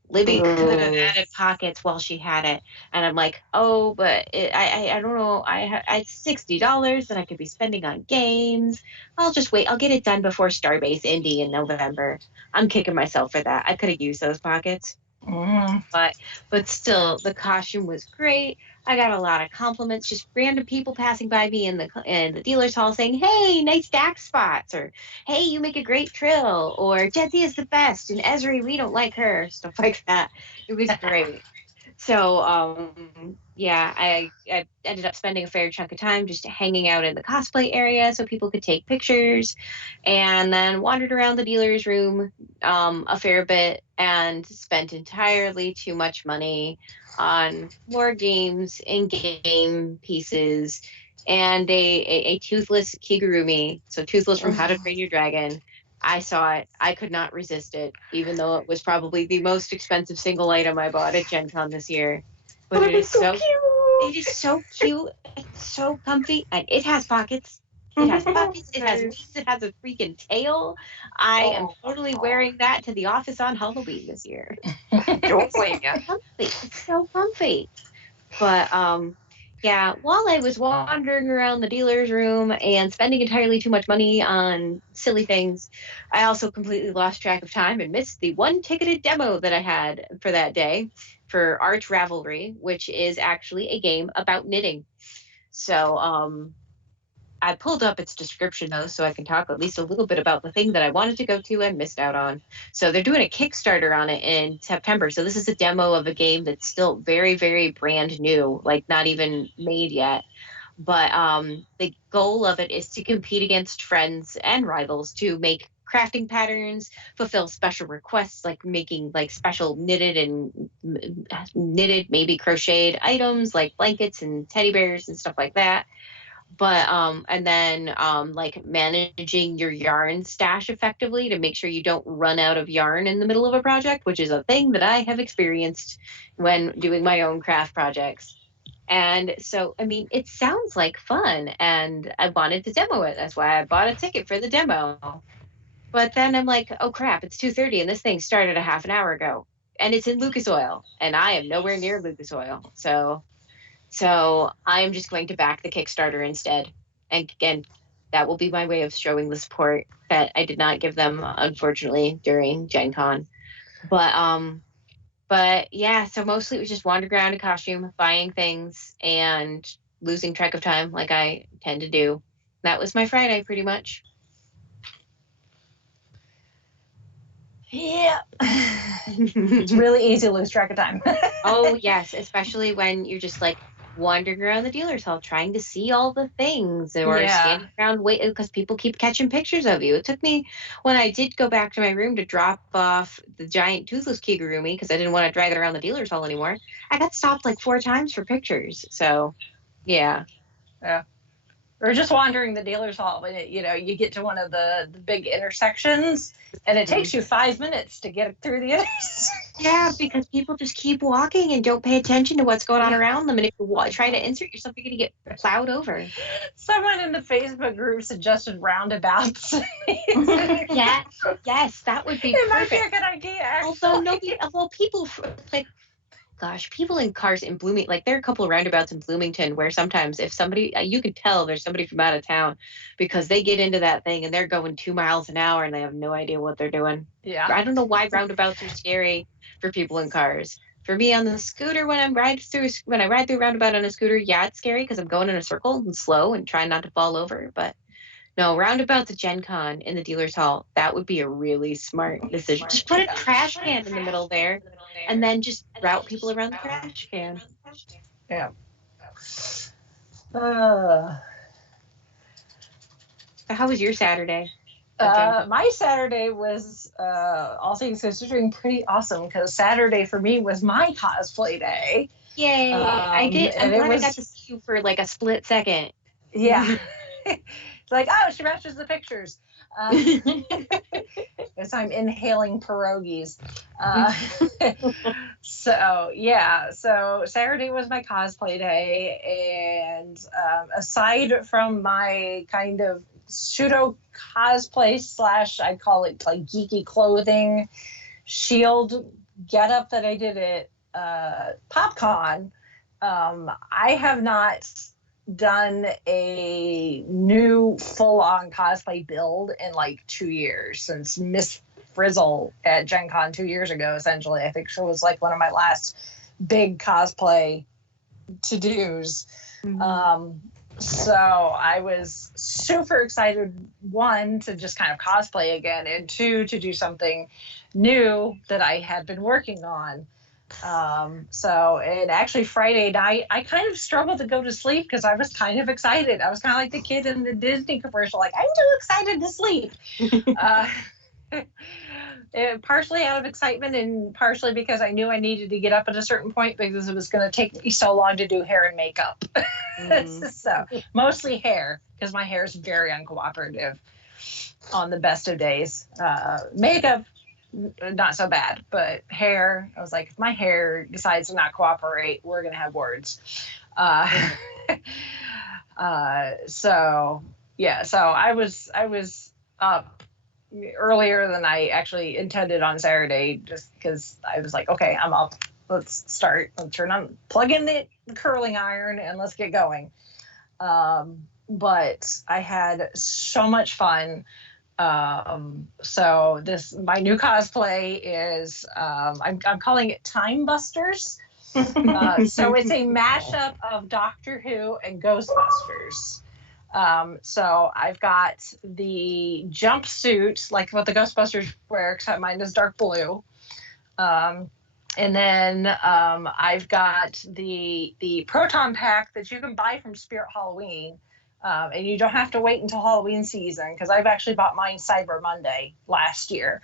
Libby could have added pockets while she had it, and I'm like, oh, but I don't know. I $60 that I could be spending on games. I'll just wait. I'll get it done before Starbase Indy in November. I'm kicking myself for that. I could have used those pockets. Mm-hmm. But still, the costume was great. I got a lot of compliments, just random people passing by me in the dealer's hall saying, "Hey, nice stack spots," or "Hey, you make a great trill," or "Jessie is the best," and Esri, we don't like her, stuff like that. It was great. So, yeah, I ended up spending a fair chunk of time just hanging out in the cosplay area so people could take pictures, and then wandered around the dealer's room a fair bit and spent entirely too much money on more games, in-game pieces, and a toothless Kigurumi. So toothless from How to Train Your Dragon. I saw it. I could not resist it, even though it was probably the most expensive single item I bought at Gen Con this year. But it is so cute. it is so cute. It's so comfy, and it has pockets. It has pockets. It has wings. It has a freaking tail. I am totally wearing that to the office on Halloween this year. Don't blame you. Comfy. It's so comfy. But yeah, while I was wandering around the dealer's room and spending entirely too much money on silly things, I also completely lost track of time and missed the one ticketed demo that I had for that day for Arch Ravelry, which is actually a game about knitting. So I pulled up its description though, so I can talk at least a little bit about the thing that I wanted to go to and missed out on. So they're doing a Kickstarter on it in September. So this is a demo of a game that's still very, very brand new, like not even made yet. But the goal of it is to compete against friends and rivals to make crafting patterns, fulfill special requests like making like special knitted, maybe crocheted items like blankets and teddy bears and stuff like that. But and then like managing your yarn stash effectively to make sure you don't run out of yarn in the middle of a project, which is a thing that I have experienced when doing my own craft projects. And so, I mean, it sounds like fun, and I wanted to demo it. That's why I bought a ticket for the demo. But then I'm like, oh crap, it's 2:30 and this thing started a half an hour ago. And it's in Lucas Oil, and I am nowhere near Lucas Oil. So I'm just going to back the Kickstarter instead. And again, that will be my way of showing the support that I did not give them, unfortunately, during Gen Con. But yeah, so mostly it was just wandering around in costume, buying things, and losing track of time like I tend to do. That was my Friday pretty much. Yeah. It's really easy to lose track of time. Oh, yes, especially when you're just like wandering around the dealer's hall trying to see all the things or standing around waiting because people keep catching pictures of you. It took me, when I did go back to my room to drop off the giant toothless Kigurumi because I didn't want to drag it around the dealer's hall anymore, I got stopped like 4 times for pictures. So, yeah. Yeah. Or just wandering the dealer's hall when you get to one of the big intersections and it takes you 5 minutes to get through the intersection. Yeah, because people just keep walking and don't pay attention to what's going on around them. And if you try to insert yourself, you're going to get plowed over. Someone in the Facebook group suggested roundabouts. Yes, that would be it perfect. might be a good idea, actually. Although people like, gosh, people in cars in Bloomington, like there are a couple of roundabouts in Bloomington where sometimes if somebody, you can tell there's somebody from out of town because they get into that thing and they're going 2 miles an hour and they have no idea what they're doing. Yeah. I don't know why roundabouts are scary for people in cars. For me on the scooter, when I ride through a roundabout on a scooter, yeah, it's scary because I'm going in a circle and slow and trying not to fall over. But no, roundabouts at Gen Con in the dealer's hall, that would be a really smart decision. Just put a trash can in the middle there and then just route people around the trash can. Yeah. How was your Saturday? My Saturday was, all things considering, pretty awesome because Saturday for me was my cosplay day. Yay! I did. I'm glad I got to see you for like a split second. Yeah. It's like, oh, she matches the pictures. As I'm inhaling pierogies. So Saturday was my cosplay day, and aside from my kind of pseudo cosplay / I'd call it like geeky clothing shield getup that I did at PopCon, I have not done a new full-on cosplay build in like 2 years, since Miss Frizzle at GenCon 2 years ago, essentially. I think she was like one of my last big cosplay to-dos. So I was super excited, one, to just kind of cosplay again, and two, to do something new that I had been working on. And actually Friday night, I kind of struggled to go to sleep because I was kind of excited. I was kind of like the kid in the Disney commercial, like, I'm too excited to sleep. Partially out of excitement and partially because I knew I needed to get up at a certain point because it was going to take me so long to do hair and makeup. So mostly hair, because my hair is very uncooperative on the best of days. Makeup, not so bad, but hair, I was like, if my hair decides to not cooperate, we're going to have words. So I was up earlier than I actually intended on Saturday, just because I was like, okay, I'm up. Let's plug in the curling iron and let's get going. But I had so much fun. So my new cosplay is, I'm calling it Time Busters. So it's a mashup of Doctor Who and Ghostbusters. So I've got the jumpsuit, like what the Ghostbusters wear, except mine is dark blue. And then I've got the proton pack that you can buy from Spirit Halloween. And you don't have to wait until Halloween season, because I've actually bought mine Cyber Monday last year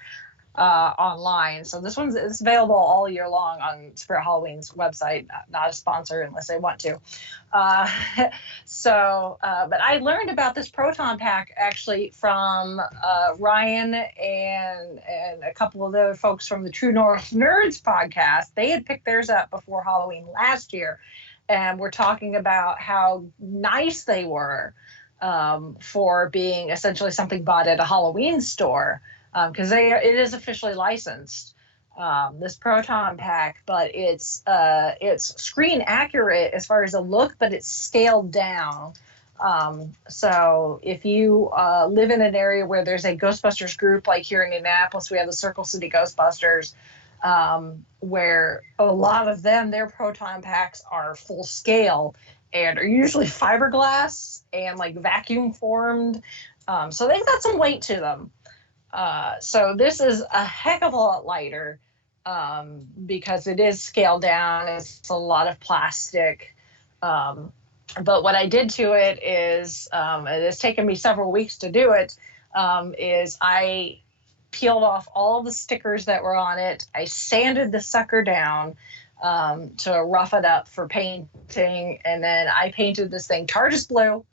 online. So this it's available all year long on Spirit Halloween's website. Not a sponsor unless they want to. But I learned about this proton pack actually from Ryan and a couple of the other folks from the True North Nerds podcast. They had picked theirs up before Halloween last year. And we're talking about how nice they were for being essentially something bought at a Halloween store, because it is officially licensed, this proton pack, but it's screen accurate as far as the look, but it's scaled down. So if you live in an area where there's a Ghostbusters group, like here in Indianapolis, we have the Circle City Ghostbusters, where a lot of them, their proton packs are full scale and are usually fiberglass and like vacuum formed. So they've got some weight to them. So this is a heck of a lot lighter because it is scaled down. It's a lot of plastic. But what I did to it is, it has taken me several weeks to do it, is I peeled off all the stickers that were on it. I sanded the sucker down to rough it up for painting, and then I painted this thing TARDIS blue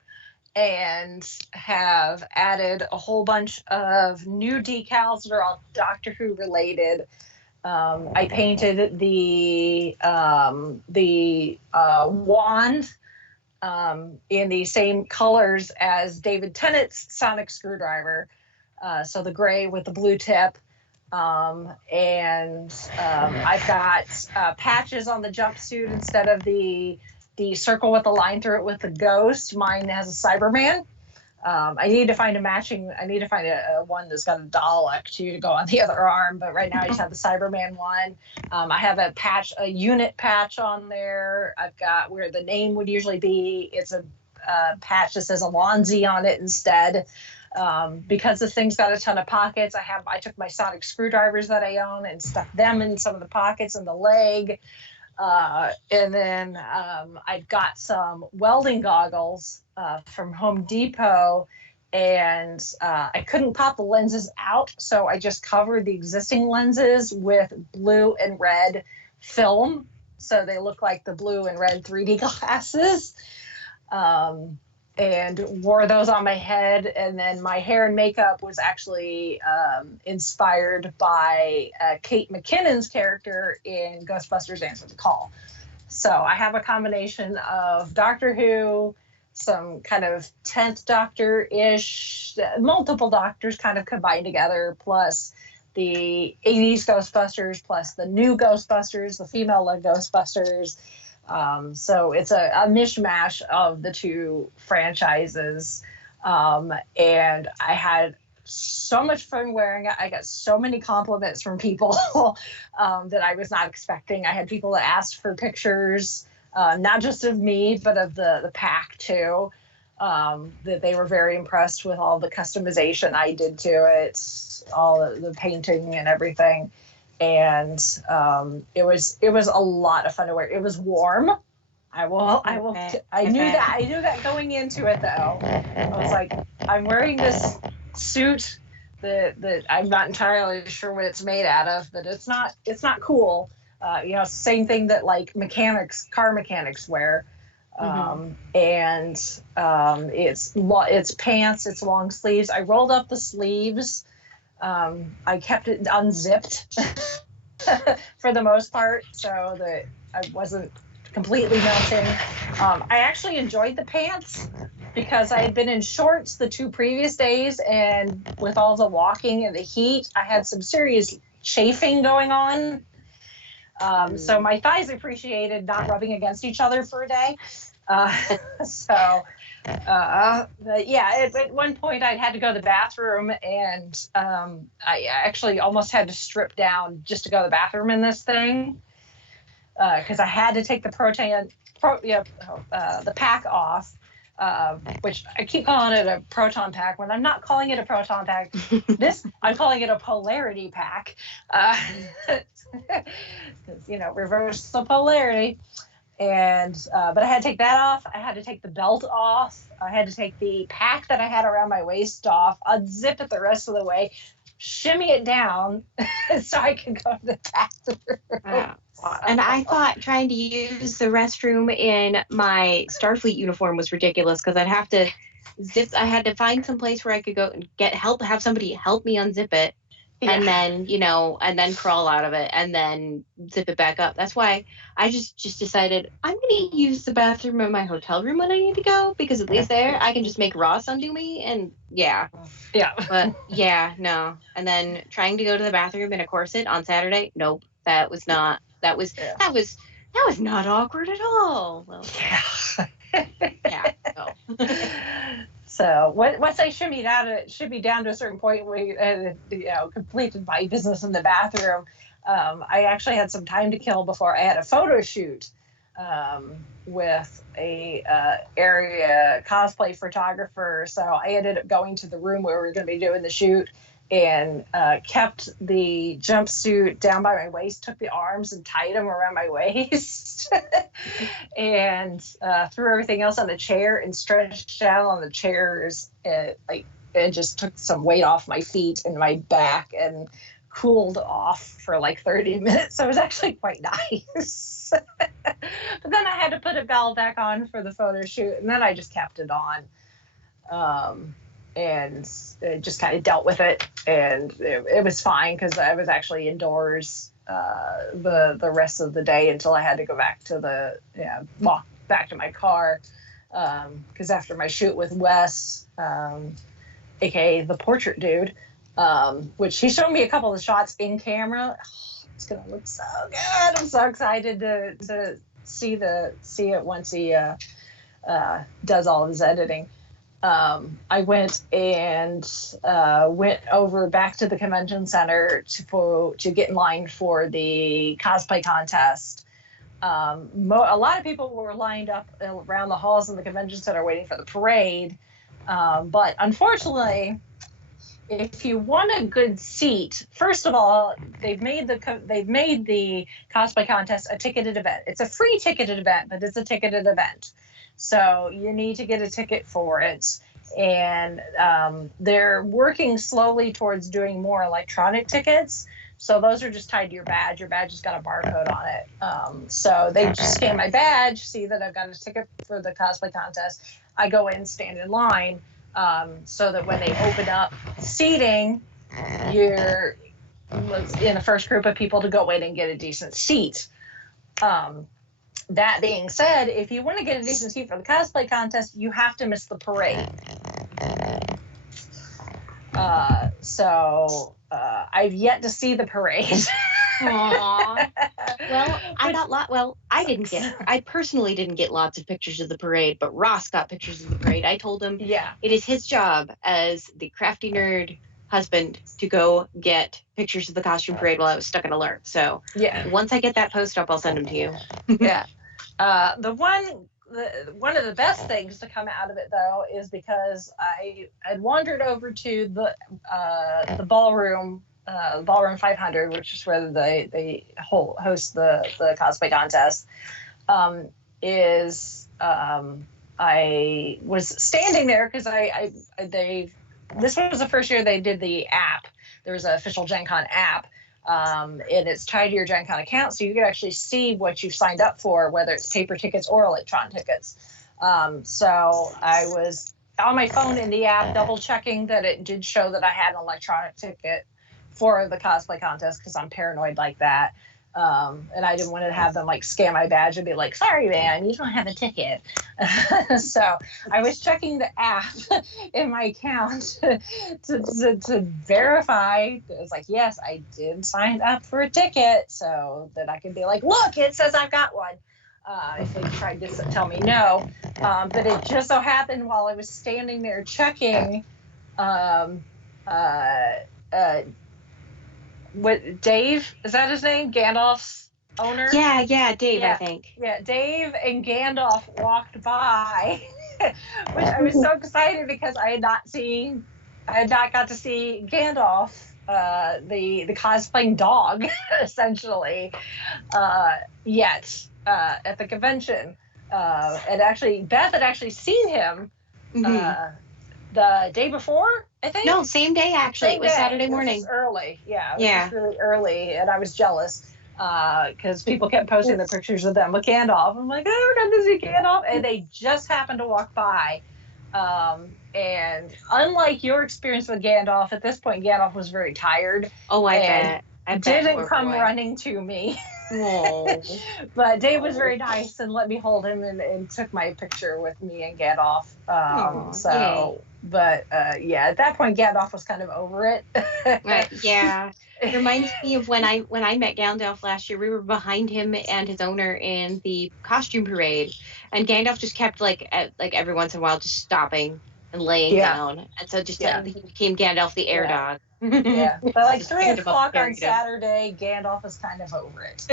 and have added a whole bunch of new decals that are all Doctor Who related. I painted the wand in the same colors as David Tennant's sonic screwdriver. So the gray with the blue tip. And I've got patches on the jumpsuit instead of the circle with the line through it with the ghost. Mine has a Cyberman. I need to find a one that's got a Dalek too to go on the other arm, but right now I just have the Cyberman one. I have a unit patch on there. I've got where the name would usually be. It's a patch that says Alonzi on it instead. Because this thing's got a ton of pockets, I took my sonic screwdrivers that I own and stuck them in some of the pockets in the leg. And then I've got some welding goggles from Home Depot, and I couldn't pop the lenses out, so I just covered the existing lenses with blue and red film so they look like the blue and red 3D glasses. And wore those on my head, and then my hair and makeup was actually inspired by Kate McKinnon's character in Ghostbusters Answer the Call. So I have a combination of Doctor Who, some kind of 10th Doctor-ish, multiple Doctors kind of combined together, plus the 80s Ghostbusters, plus the new Ghostbusters, the female-led Ghostbusters. So it's a mishmash of the two franchises. And I had so much fun wearing it. I got so many compliments from people that I was not expecting. I had people that asked for pictures, not just of me, but of the pack too. That they were very impressed with all the customization I did to it, all the painting and everything. And it was a lot of fun to wear. It was warm. I knew that going into it though. I was like, I'm wearing this suit that I'm not entirely sure what it's made out of, but it's not cool. Same thing that like car mechanics wear. It's pants, it's long sleeves. I rolled up the sleeves. I kept it unzipped for the most part, so that I wasn't completely melting. I actually enjoyed the pants because I had been in shorts the 2 previous days, and with all the walking and the heat, I had some serious chafing going on. So my thighs appreciated not rubbing against each other for a day. But yeah, at one point I had to go to the bathroom, and I actually almost had to strip down just to go to the bathroom in this thing, because I had to take the the pack off, which I keep calling it a proton pack when I'm not calling it a proton pack. I'm calling it a polarity pack, because reverse the polarity. And but I had to take that off. I had to take the belt off. I had to take the pack that I had around my waist off, unzip it the rest of the way, shimmy it down so I could go to the bathroom. And I thought trying to use the restroom in my Starfleet uniform was ridiculous because I had to find some place where I could go and get help, have somebody help me unzip it. Yeah. And then, and then crawl out of it and then zip it back up. That's why I just decided I'm going to use the bathroom in my hotel room when I need to go, because at least there I can just make Ross undo me. And yeah. But yeah, no. And then trying to go to the bathroom in a corset on Saturday. Nope. That was not awkward at all. Well, yeah. No. So once I shimmied down to a certain point where completed my business in the bathroom, I actually had some time to kill before I had a photo shoot with a area cosplay photographer. So I ended up going to the room where we were going to be doing the shoot, and kept the jumpsuit down by my waist, took the arms and tied them around my waist, and threw everything else on the chair and stretched out on the chairs, and just took some weight off my feet and my back and cooled off for like 30 minutes. So it was actually quite nice. But then I had to put a bell back on for the photo shoot, and then I just kept it on. And just kind of dealt with it, and it was fine because I was actually indoors the rest of the day until I had to go back to walk back to my car, because after my shoot with Wes, aka the portrait dude, which he showed me a couple of shots in camera. Oh, it's gonna look so good. I'm so excited to see it once he does all of his editing. I went over back to the convention center to get in line for the cosplay contest. A lot of people were lined up around the halls in the convention center waiting for the parade. But unfortunately, if you want a good seat, first of all, they've made the cosplay contest a ticketed event. It's a free ticketed event, but it's a ticketed event. So you need to get a ticket for it. And they're working slowly towards doing more electronic tickets. So those are just tied to your badge. Your badge has got a barcode on it. So they just scan my badge, see that I've got a ticket for the cosplay contest. I go in, stand in line, so that when they open up seating, you're in the first group of people to go in and get a decent seat. That being said, if you want to get a decent seat for the cosplay contest, you have to miss the parade. So I've yet to see the parade. Aww. Well, I personally didn't get lots of pictures of the parade, but Ross got pictures of the parade. I told him it is his job as the Crafty Nerd husband to go get pictures of the costume parade while I was stuck in a LARP. So once I get that post up, I'll send them to you. One of the best things to come out of it, though, is because I had wandered over to the ballroom, Ballroom 500, which is where they host the cosplay contest. I was standing there because this was the first year they did the app. There was an official GenCon app. And it's tied to your GenCon account, so you can actually see what you've signed up for, whether it's paper tickets or electronic tickets. So I was on my phone in the app, double checking that it did show that I had an electronic ticket for the cosplay contest, because I'm paranoid like that. And I didn't want to have them like scan my badge and be like, sorry, man, you don't have a ticket. So I was checking the app in my account to verify. It was like, yes, I did sign up for a ticket, so that I could be like, look, it says I've got one. If they tried to tell me no. But it just so happened while I was standing there checking, what, Dave, is that his name? Gandalf's owner? Yeah, Dave, I think. Yeah, Dave and Gandalf walked by, which I was so excited because I had not got to see Gandalf, the cosplaying dog, essentially, yet at the convention. And actually, Beth had actually seen him the day before, I think. No, same day actually. It was Saturday morning. It was early. Yeah, it was just really early, and I was jealous because people kept posting the pictures of them with Gandalf. I'm like, oh, we're going to see Gandalf, and they just happened to walk by. And unlike your experience with Gandalf, at this point, Gandalf was very tired. Oh, I bet. Didn't come running to me. But Dave was very nice and let me hold him and took my picture with me and Gandalf. At that point, Gandalf was kind of over it. Right. Yeah. It reminds me of when I met Gandalf last year. We were behind him and his owner in the costume parade, and Gandalf just kept like every once in a while just stopping and laying down, and so just he became Gandalf the air dog. But like 3 o'clock on Saturday, Gandalf is kind of over it.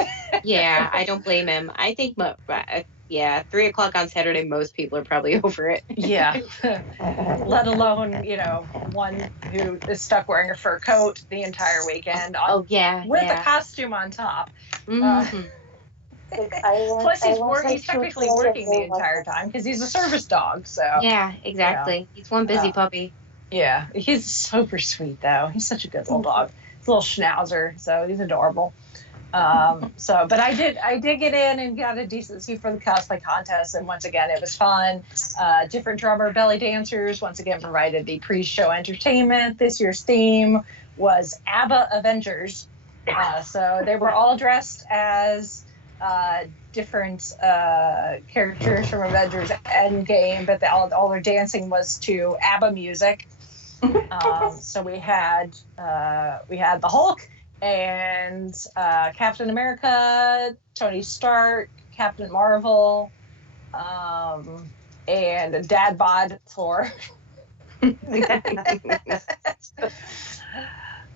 Yeah, I don't blame him. I think 3 o'clock on Saturday, most people are probably over it. Yeah. Let alone, one who is stuck wearing a fur coat the entire weekend. With a costume on top. Plus, he's technically working the entire time because he's a service dog. So yeah, exactly. He's one busy puppy. Yeah, he's super sweet though. He's such a good little dog. He's a little schnauzer, so he's adorable. But I did get in and got a decent seat for the cosplay contest, and once again it was fun. Different drummer belly dancers once again provided the pre-show entertainment. This year's theme was ABBA Avengers, so they were all dressed as different characters from Avengers Endgame, but all their dancing was to ABBA music. So we had the Hulk and Captain America, Tony Stark, Captain Marvel, and a dad bod Thor. And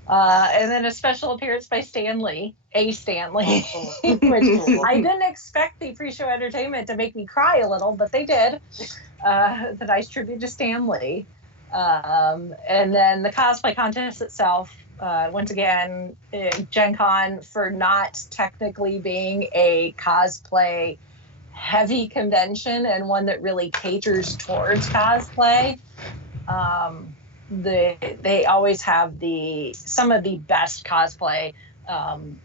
then a special appearance by Stan Lee, which I didn't expect the pre-show entertainment to make me cry a little, but they did. The nice tribute to Stan Lee. And then the cosplay contest itself, once again, GenCon, for not technically being a cosplay heavy convention and one that really caters towards cosplay. They always have some of the best cosplay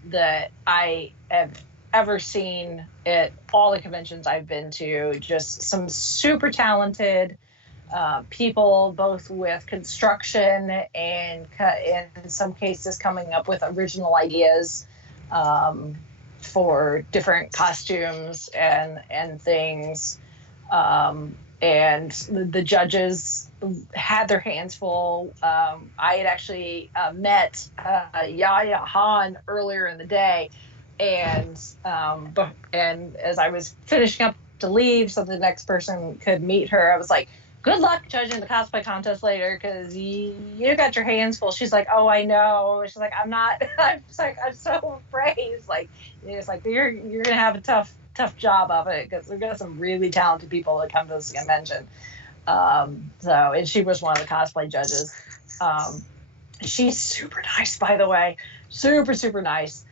that I have ever seen at all the conventions I've been to. Just some super talented people, both with construction and in some cases coming up with original ideas for different costumes and things. And the judges had their hands full. I had actually met Yaya Han earlier in the day, and as I was finishing up to leave so the next person could meet her, I was like, good luck judging the cosplay contest later, because you got your hands full. She's like, oh, I know. She's like, I'm not. I'm just like, I'm so afraid. It's like you're gonna have a tough job of it, because we've got some really talented people that come to this convention. And she was one of the cosplay judges. She's super nice, by the way, super nice.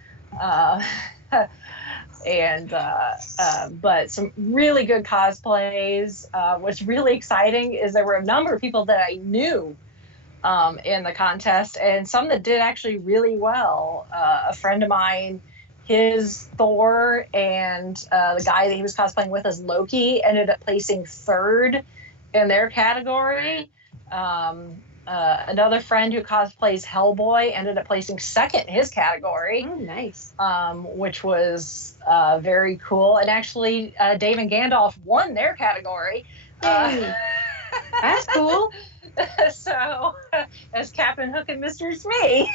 But some really good cosplays. What's really exciting is there were a number of people that I knew in the contest, and some that did actually really well. A friend of mine, his Thor and the guy that he was cosplaying with as Loki ended up placing third in their category. Another friend who cosplays Hellboy ended up placing second in his category. Oh, nice. Which was very cool. And actually, Dave and Gandalf won their category. That's cool. So, as Captain Hook and Mr. Smee.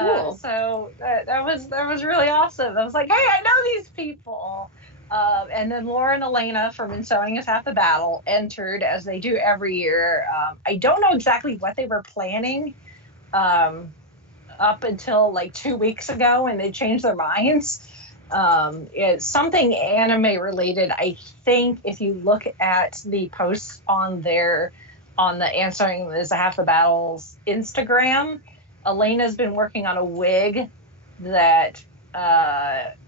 Cool. So that was really awesome. I was like, hey, I know these people. And then Laura and Elena from In Sewing Is Half the Battle entered, as they do every year. I don't know exactly what they were planning up until like 2 weeks ago, and they changed their minds. It's something anime related. I think if you look at the posts on the In Sewing Is Half the Battle's Instagram, Elena's been working on a wig that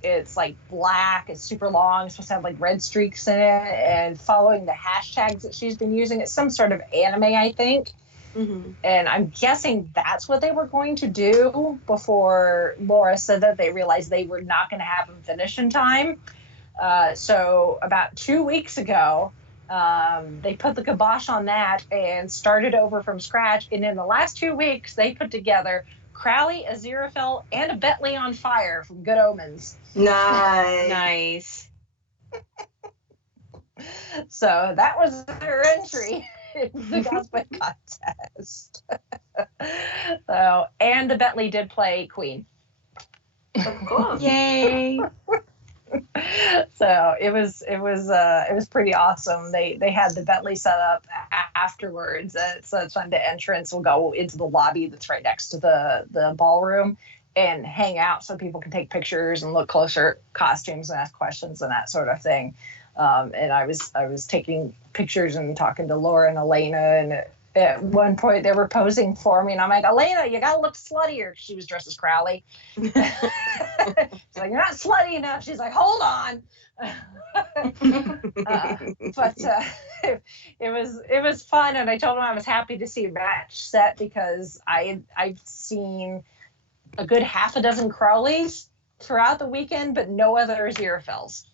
it's like black, it's super long, it's supposed to have like red streaks in it, and following the hashtags that she's been using, it's some sort of anime, I think. Mm-hmm. And I'm guessing that's what they were going to do before Laura said that they realized they were not going to have them finish in time. So about 2 weeks ago, they put the kibosh on that and started over from scratch. And in the last 2 weeks, they put together Crowley, Aziraphale, and a Bentley on Fire from Good Omens. Nice. So that was their entry in the cosplay contest. So, and the Bentley did play Queen. Of course. Yay. So it was pretty awesome. They had the Bentley set up afterwards, so it's fun. The entrance will go into the lobby that's right next to the ballroom and hang out, so people can take pictures and look closer at costumes and ask questions and that sort of thing. And I was taking pictures and talking to Laura and Elena, and at one point they were posing for me, and I'm like, Elena, you gotta look sluttier. She was dressed as Crowley. She's like, you're not slutty enough. She's like, hold on. But it was fun, and I told him I was happy to see a match set, because I've seen a good half a dozen Crowleys throughout the weekend, but no other Aziraphales.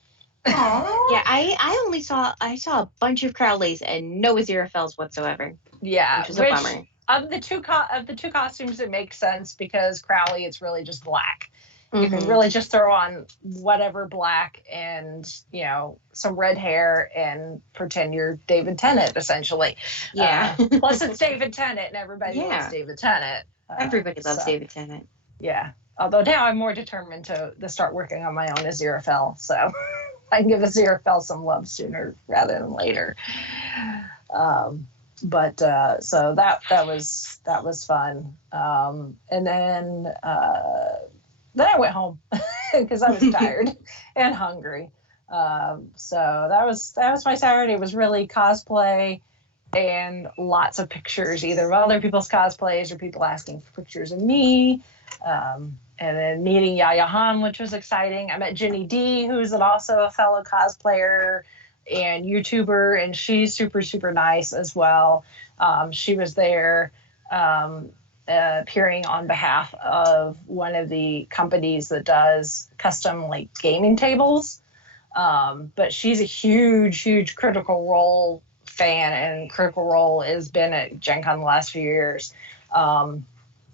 Yeah, I only saw a bunch of Crowleys and no Aziraphales whatsoever. Yeah, which is a bummer. Of the two costumes, it makes sense, because Crowley, it's really just black. Mm-hmm. You can really just throw on whatever black and, some red hair and pretend you're David Tennant, essentially. Yeah. Plus, it's David Tennant, and everybody loves David Tennant. Everybody loves David Tennant. Yeah. Although now I'm more determined to start working on my own Aziraphale, so I can give Aziraphale some love sooner rather than later. But so that was fun. And then I went home because I was tired and hungry. So that was my Saturday. It was really cosplay and lots of pictures, either of other people's cosplays or people asking for pictures of me. And then meeting Yaya Han, which was exciting. I met Jenny D, who's also a fellow cosplayer and YouTuber, and she's super, super nice as well. She was there. appearing on behalf of one of the companies that does custom like gaming tables. But she's a huge Critical Role fan, and Critical Role has been at Gen Con the last few years.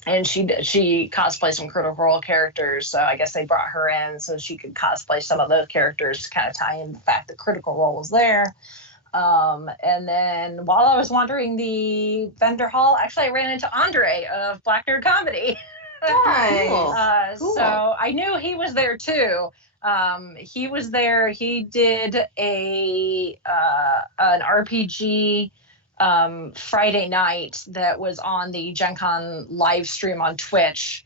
And she cosplays some Critical Role characters, so I guess they brought her in so she could cosplay some of those characters to kind of tie in the fact that Critical Role was there. And then while I was wandering the vendor hall, actually I ran into Andre of Black Nerd Comedy. Nice. Cool. So I knew he was there too. He was there. He did an RPG Friday night that was on the Gen Con live stream on Twitch.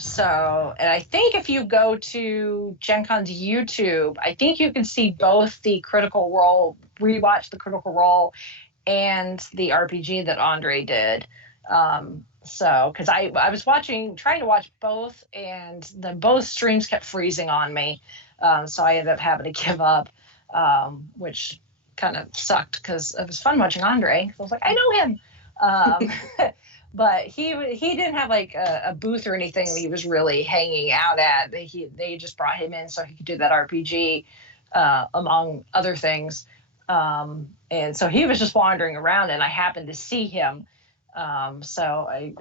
So, and I think if you go to Gen Con's YouTube, I think you can see both the Critical Role, rewatch the Critical Role and the RPG that Andre did. So, because I was trying to watch both, and then both streams kept freezing on me. So I ended up having to give up, which kind of sucked because it was fun watching Andre. I was like, I know him. But he didn't have like a booth or anything that he was really hanging out at. They just brought him in so he could do that RPG, among other things. And so he was just wandering around, and I happened to see him. So I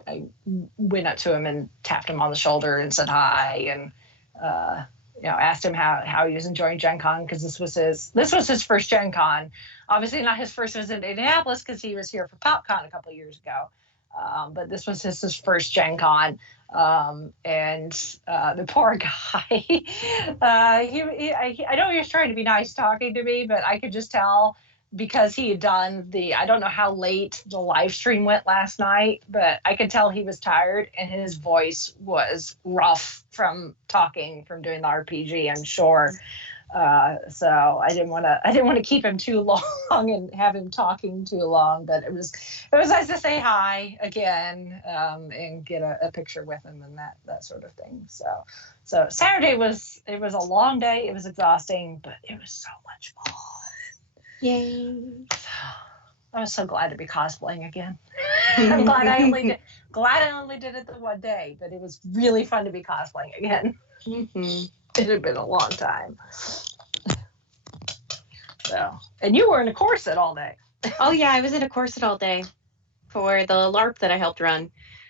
went up to him and tapped him on the shoulder and said hi, and asked him how he was enjoying Gen Con, because this was his first Gen Con. Obviously not his first visit to Indianapolis, because he was here for PopCon a couple of years ago. But this was his first Gen Con, and the poor guy, I know he was trying to be nice talking to me, but I could just tell, because he had done I don't know how late the live stream went last night, but I could tell he was tired, and his voice was rough from doing the RPG, I'm sure. So I didn't want to keep him too long and have him talking too long, but it was nice to say hi again, and get a picture with him and that sort of thing. So Saturday was a long day. It was exhausting, but it was so much fun. Yay. I was so glad to be cosplaying again. I'm glad I only did it the one day, but it was really fun to be cosplaying again. Mm-hmm. It had been a long time. So, and you were in a corset all day. Oh yeah, I was in a corset all day for the LARP that I helped run.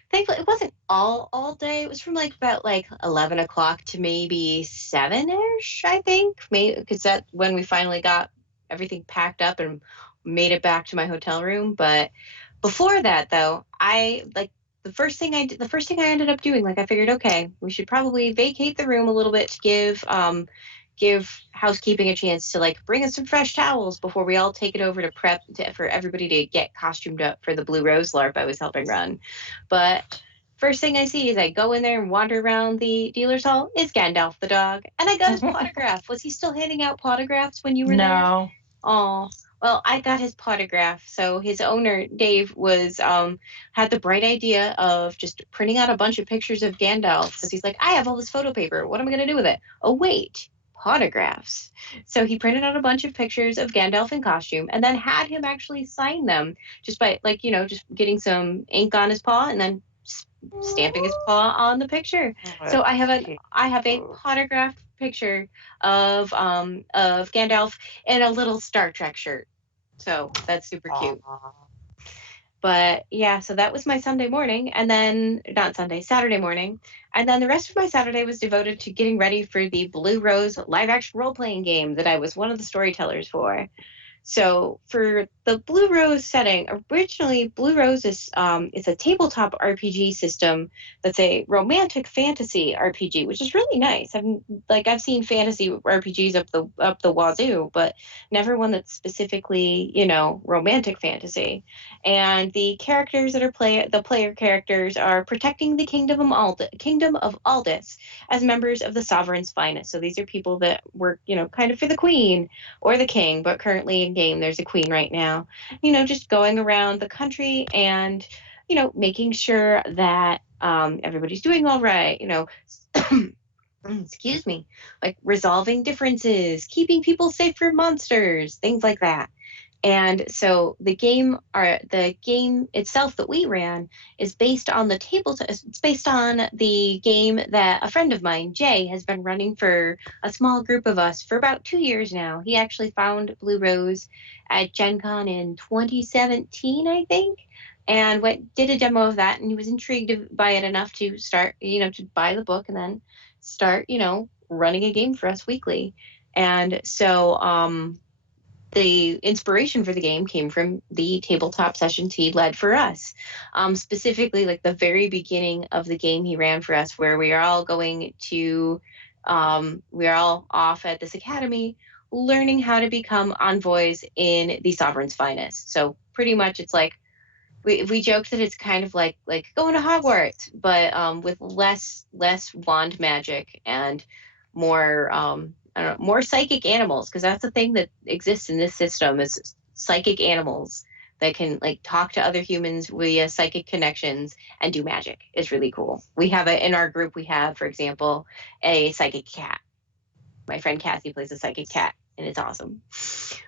Thankfully, it wasn't all day. It was from about 11 o'clock to maybe 7-ish, I think. Maybe because that's when we finally got everything packed up and made it back to my hotel room. But before that, though, the first thing I ended up doing, I figured, okay, we should probably vacate the room a little bit to give housekeeping a chance to bring us some fresh towels before we all take it over to prep for everybody to get costumed up for the Blue Rose LARP I was helping run. But first thing I see is I go in there and wander around the dealer's hall. It's Gandalf the dog, and I got his potograph. Was he still handing out potographs when you were there? No. Oh. Well, I got his potograph. So his owner, Dave, had the bright idea of just printing out a bunch of pictures of Gandalf, because he's like, I have all this photo paper. What am I going to do with it? Oh, wait, potographs. So he printed out a bunch of pictures of Gandalf in costume and then had him actually sign them just by, just getting some ink on his paw and then stamping his paw on the picture. So I have a potograph picture of Gandalf in a little Star Trek shirt. So that's super cute. But yeah, so that was my Saturday morning. And then the rest of my Saturday was devoted to getting ready for the Blue Rose live action role-playing game that I was one of the storytellers for. So for the Blue Rose setting, originally Blue Rose is a tabletop RPG system that's a romantic fantasy RPG, which is really nice. I've seen fantasy RPGs up the wazoo, but never one that's specifically romantic fantasy. And the characters that are the player characters are protecting the Kingdom of Aldis as members of the Sovereign's Finest. So these are people that work kind of for the Queen or the King, but currently in game there's a queen right now, just going around the country and making sure that everybody's doing all right, excuse me, resolving differences, keeping people safe from monsters, things like that. And so the game itself that we ran is based on the tabletop. It's based on the game that a friend of mine, Jay, has been running for a small group of us for about 2 years now. He actually found Blue Rose at GenCon in 2017, I think, and did a demo of that, and he was intrigued by it enough to start, to buy the book and then start, running a game for us weekly. And so the inspiration for the game came from the tabletop sessions he led for us. Specifically, like the very beginning of the game he ran for us, where we are all off at this academy learning how to become envoys in the Sovereign's Finest. So pretty much it's like, we joked that it's kind of like going to Hogwarts, but with less wand magic and more I don't know, more psychic animals, because that's the thing that exists in this system is psychic animals that can like talk to other humans via psychic connections and do magic. It's really cool. We have in our group, we have, for example, a psychic cat. My friend Cassie plays a psychic cat, and it's awesome.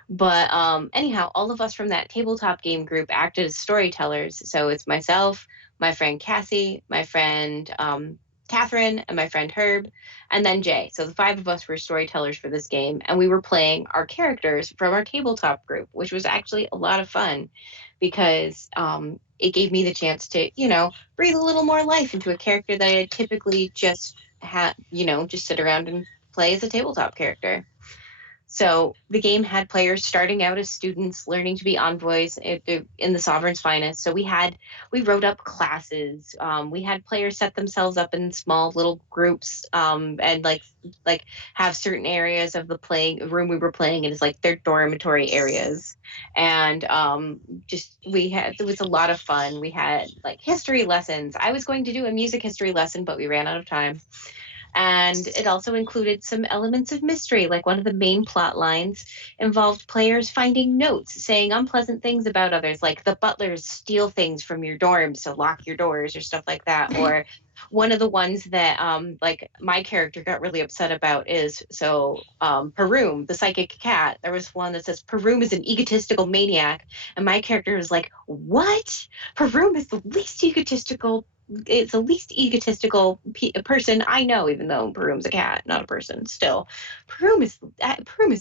But anyhow, all of us from that tabletop game group acted as storytellers. So it's myself, my friend Cassie, my friend Catherine, and my friend Herb, and then Jay. So the 5 of us were storytellers for this game, and we were playing our characters from our tabletop group, which was actually a lot of fun because it gave me the chance to, breathe a little more life into a character that I typically just just sit around and play as a tabletop character. So the game had players starting out as students learning to be envoys in the Sovereign's Finest. So we wrote up classes. We had players set themselves up in small little groups and like have certain areas of the playing room we were playing in as like their dormitory areas. And it was a lot of fun. We had like history lessons. I was going to do a music history lesson, but we ran out of time. And it also included some elements of mystery, like one of the main plot lines involved players finding notes saying unpleasant things about others, like the butlers steal things from your dorms, so lock your doors or stuff like that. Or one of the ones that like my character got really upset about is Perum, the psychic cat. There was one that says Perum is an egotistical maniac, and my character was like, "What? Perum is the least egotistical." It's the least egotistical person I know, even though Perum's a cat, not a person. Still, Perum is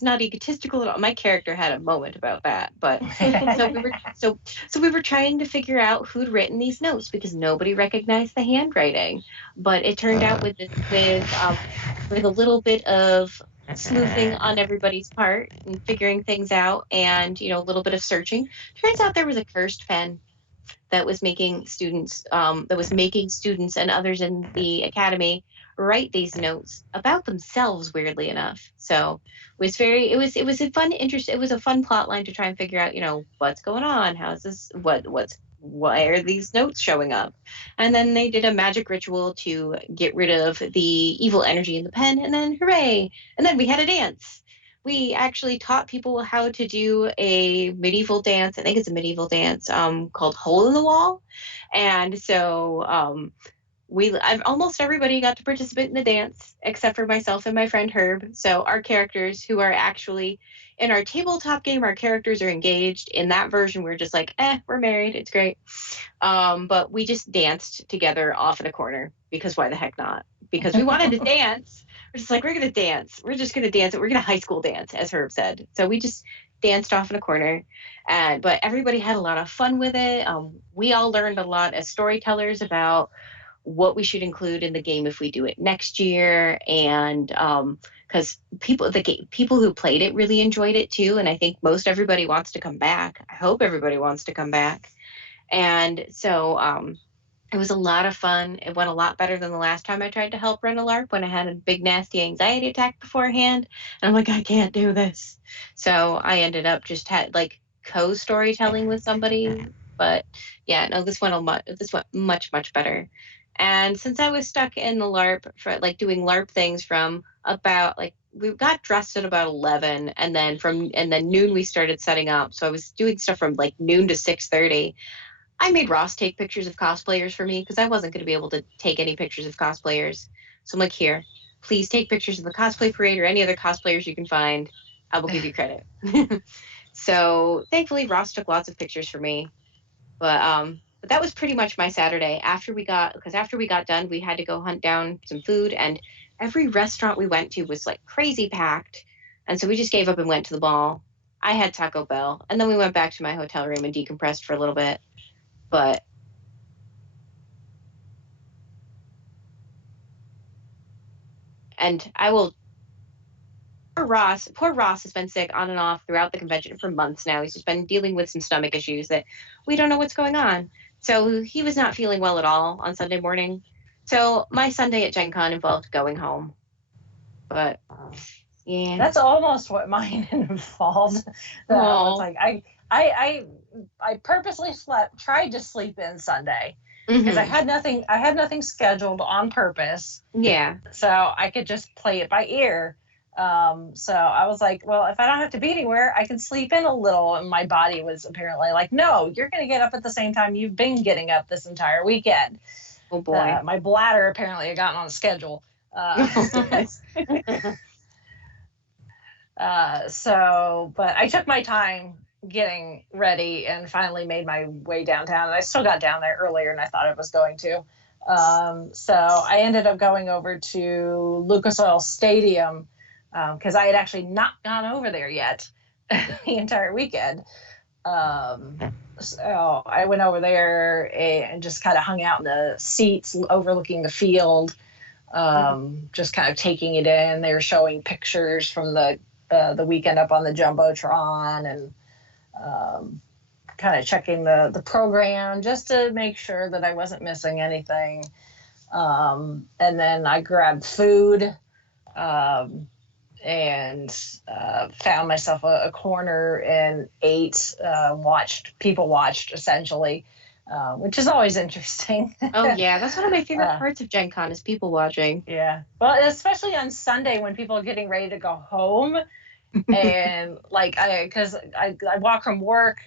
not egotistical at all. My character had a moment about that, but so we were trying to figure out who'd written these notes because nobody recognized the handwriting. But it turned out with a little bit of sleuthing on everybody's part and figuring things out, and a little bit of searching, turns out there was a cursed pen that was making students and others in the academy write these notes about themselves, weirdly enough. So it was a fun plot line to try and figure out, what's going on, how's this, why are these notes showing up? And then they did a magic ritual to get rid of the evil energy in the pen, and then hooray, and then we had a dance. We actually taught people how to do a medieval dance. I think it's a medieval dance called Hole in the Wall. And so almost everybody got to participate in the dance except for myself and my friend Herb. So our characters, who are actually in our tabletop game, our characters are engaged. In that version, we're just like, we're married. It's great. But we just danced together off in a corner because why the heck not? Because we wanted to dance. We're just like, we're going to dance. We're just going to dance. We're going to high school dance, as Herb said. So we just danced off in a corner. But everybody had a lot of fun with it. We all learned a lot as storytellers about what we should include in the game if we do it next year. And because people who played it really enjoyed it too. And I think most everybody wants to come back. I hope everybody wants to come back. And so it was a lot of fun. It went a lot better than the last time I tried to help run a LARP when I had a big nasty anxiety attack beforehand. And I'm like, I can't do this. So I ended up just co-storytelling with somebody. But yeah, no, this went much, much better. And since I was stuck in the LARP for doing LARP things from about we got dressed at about 11, and then noon we started setting up. So I was doing stuff from noon to 6:30. I made Ross take pictures of cosplayers for me because I wasn't going to be able to take any pictures of cosplayers. So I'm like, here, please take pictures of the cosplay parade or any other cosplayers you can find. I will give you credit. So thankfully Ross took lots of pictures for me. But that was pretty much my Saturday. After we got done, we had to go hunt down some food, and every restaurant we went to was like crazy packed. And so we just gave up and went to the mall. I had Taco Bell, and then we went back to my hotel room and decompressed for a little bit. But and I will poor Ross has been sick on and off throughout the convention for months now. He's just been dealing with some stomach issues that we don't know what's going on. So he was not feeling well at all on Sunday morning. So my Sunday at Gen Con involved going home. But yeah. That's almost what mine involved. Was like I purposely tried to sleep in Sunday because I had nothing scheduled on purpose. Yeah. So I could just play it by ear. So I was like, well, if I don't have to be anywhere, I can sleep in a little. And my body was apparently like, no, you're going to get up at the same time you've been getting up this entire weekend. Oh boy. My bladder apparently had gotten on a schedule. But I took my time getting ready and finally made my way downtown. And I still got down there earlier than I thought I was going to. So I ended up going over to Lucas Oil Stadium because I had actually not gone over there yet the entire weekend. So I went over there and just kind of hung out in the seats overlooking the field, just kind of taking it in. They were showing pictures from the weekend up on the Jumbotron and kind of checking the program just to make sure that I wasn't missing anything. And then I grabbed food and found myself a corner and ate, people watched essentially, which is always interesting. Oh yeah, that's one of my favorite parts of Gen Con is people watching. Yeah, well, especially on Sunday when people are getting ready to go home. And because I walk from work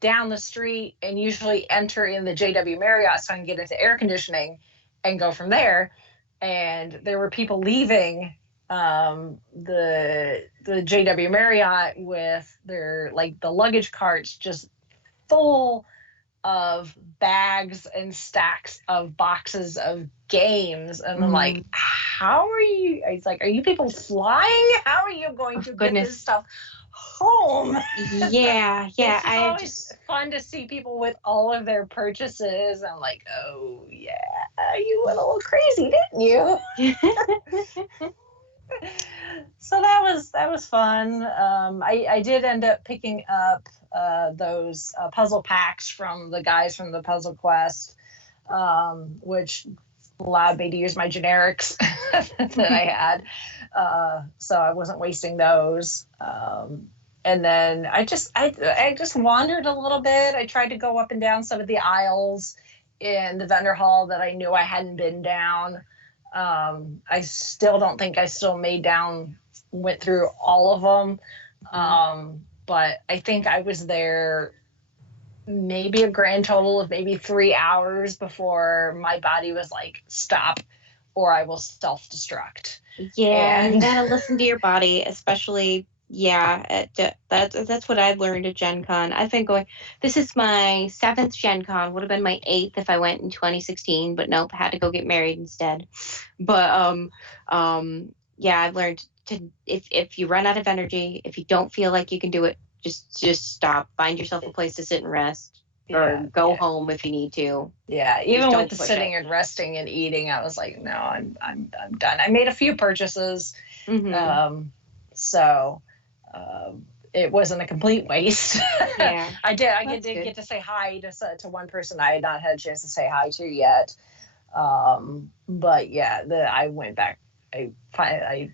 down the street and usually enter in the JW Marriott so I can get into air conditioning and go from there. And there were people leaving the JW Marriott with their the luggage carts just full of bags and stacks of boxes of games. And I'm like, how are you? It's like, are you people flying? How are you going to get this stuff home? Yeah. It's always fun to see people with all of their purchases. I'm like, oh yeah, you went a little crazy, didn't you? So that was fun. I did end up picking up those puzzle packs from the guys from the Puzzle Quest, which allowed me to use my generics that I had, so I wasn't wasting those. And then I just wandered a little bit. I tried to go up and down some of the aisles in the vendor hall that I knew I hadn't been down. I still don't think I went through all of them. But I think I was there maybe a grand total of maybe 3 hours before my body was like, stop, or I will self-destruct. Yeah, you gotta listen to your body, especially, that's what I've learned at Gen Con. I've been going, this is my 7th Gen Con, would have been my 8th if I went in 2016, but nope, had to go get married instead. But, I've learned to, if you run out of energy, if you don't feel like you can do it, just stop. Find yourself a place to sit and rest, or go home if you need to. Yeah, even with the sitting and resting and eating, I was like, no, I'm done. I made a few purchases, so it wasn't a complete waste. Yeah, I did get to say hi to one person I had not had a chance to say hi to yet. But yeah, I went back. I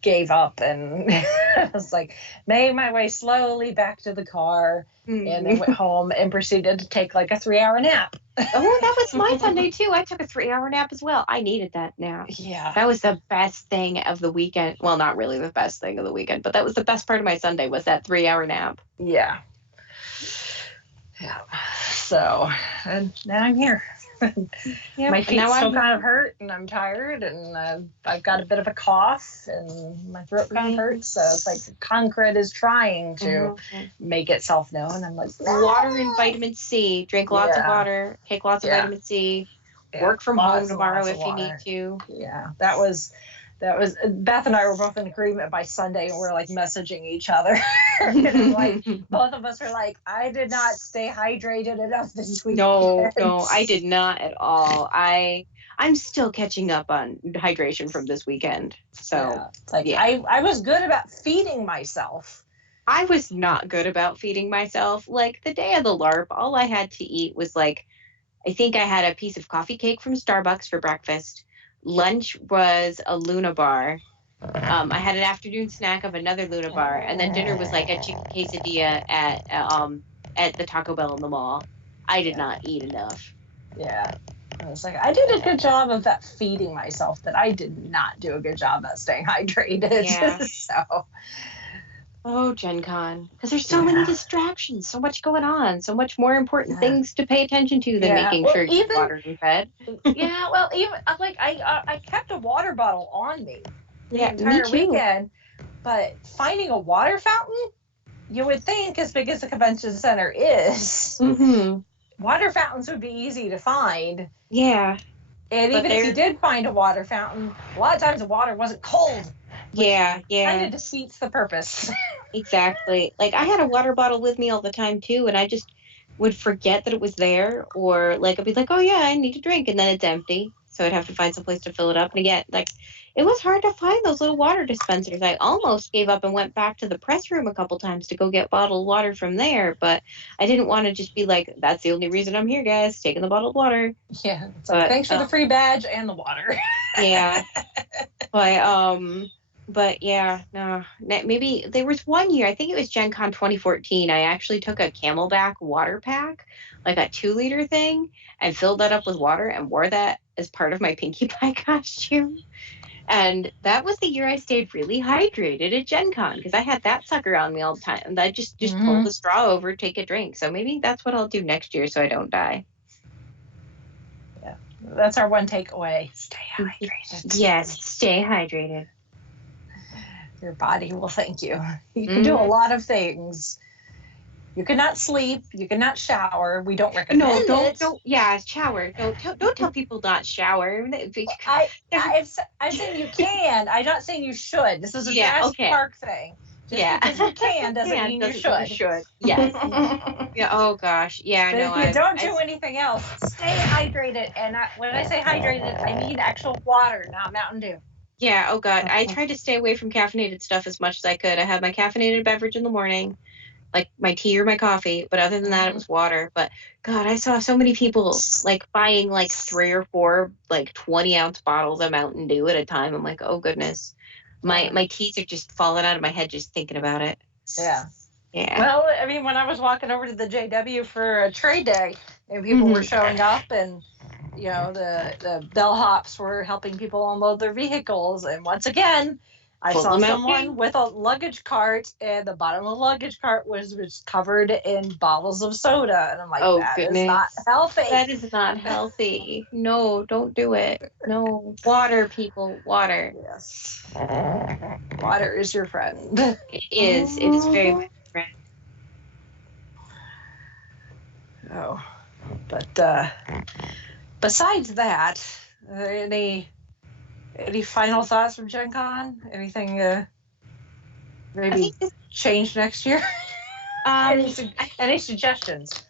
gave up and I was like, made my way slowly back to the car and then went home and proceeded to take like a 3-hour nap. Oh, that was my Sunday too. I took a 3-hour nap as well. I needed that nap. Yeah. That was the best thing of the weekend. Well, not really the best thing of the weekend, but that was the best part of my Sunday was that 3-hour nap. Yeah. Yeah. So, and now I'm here. Yeah, My feet still kind of hurt, and I'm tired, and I've got a bit of a cough, and my throat kind of hurts. So it's like concrete is trying to make itself known. I'm like, water and vitamin C. Drink lots of water. Take lots of vitamin C. Work from home tomorrow if you need to. Yeah, that was Beth and I were both in agreement by Sunday, and we're like messaging each other. And like both of us are like, I did not stay hydrated enough this week. No, I did not at all. I'm still catching up on hydration from this weekend. So it's like I was good about feeding myself. I was not good about feeding myself. Like the day of the LARP, all I had to eat was like, I think I had a piece of coffee cake from Starbucks for breakfast. Lunch was a Luna bar. I had an afternoon snack of another Luna bar, and then dinner was like a chicken quesadilla at the Taco Bell in the mall. I did not eat enough. Yeah. I was like, I did a good job of that feeding myself, but I did not do a good job at staying hydrated. Yeah. So. Oh, GenCon. Because there's so many distractions, so much going on, so much more important things to pay attention to than making sure you're watered and fed. Yeah, well, even like I kept a water bottle on me the me entire too. weekend, but finding a water fountain, you would think, as big as the convention center is, water fountains would be easy to find. Yeah. And even if you did find a water fountain, a lot of times the water wasn't cold. Yeah. Kind of defeats the purpose. Exactly. Like I had a water bottle with me all the time too, and I just would forget that it was there, or like I'd be like, oh yeah, I need a drink, and then it's empty. So I'd have to find some place to fill it up. And again, like it was hard to find those little water dispensers. I almost gave up and went back to the press room a couple times to go get bottled water from there, but I didn't want to just be like, that's the only reason I'm here, guys, taking the bottled water. Yeah. So thanks for the free badge and the water. Yeah. But yeah, no, maybe there was one year, I think it was GenCon 2014. I actually took a Camelback water pack, like a 2-liter thing, and filled that up with water and wore that as part of my Pinkie Pie costume. And that was the year I stayed really hydrated at GenCon, because I had that sucker on me all the time. And I just pull the straw over, take a drink. So maybe that's what I'll do next year so I don't die. Yeah, that's our one takeaway. Stay hydrated. Yes, stay hydrated. Your body will thank you. You can do a lot of things. You cannot sleep. You cannot shower. We don't recommend it. Don't. Yeah, shower. Don't tell people not shower. I'm saying you can. I'm not saying you should. This is a Jurassic Park thing. Just because you can doesn't mean you should. Yes. Yeah. Oh gosh. Yeah. But if you don't do anything else, stay hydrated. And when I say hydrated, I mean actual water, not Mountain Dew. Yeah, oh God. I tried to stay away from caffeinated stuff as much as I could. I had my caffeinated beverage in the morning, like my tea or my coffee, but other than that, it was water. But God, I saw so many people like buying like 3 or 4 like 20-ounce bottles of Mountain Dew at a time. I'm like, oh goodness. My teeth are just falling out of my head just thinking about it. Yeah. Yeah. Well, I mean, when I was walking over to the JW for a trade day and people were showing up, and you know, the bellhops were helping people unload their vehicles. And once again, I saw someone with a luggage cart, and the bottom of the luggage cart was covered in bottles of soda. And I'm like, that is not healthy. That is not healthy. No, don't do it. No. Water, people. Water. Yes. Water is your friend. It is. It is very much your friend. Oh. But, besides that, any final thoughts from GenCon? Anything maybe change next year? Any suggestions?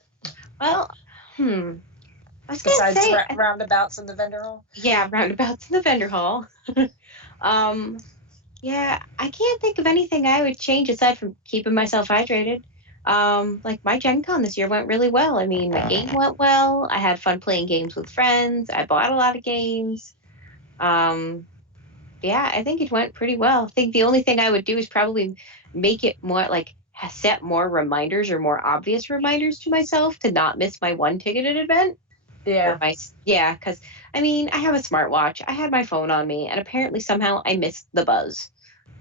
Well, I was besides roundabouts in the vendor hall? Yeah, roundabouts in the vendor hall. Yeah, I can't think of anything I would change aside from keeping myself hydrated. Like my GenCon this year went really well. I mean, my game went well. I had fun playing games with friends. I bought a lot of games. Yeah, I think it went pretty well. I think the only thing I would do is probably make it more like set more reminders or more obvious reminders to myself to not miss my one ticketed event. Yeah. Because I mean, I have a smartwatch. I had my phone on me, and apparently somehow I missed the buzz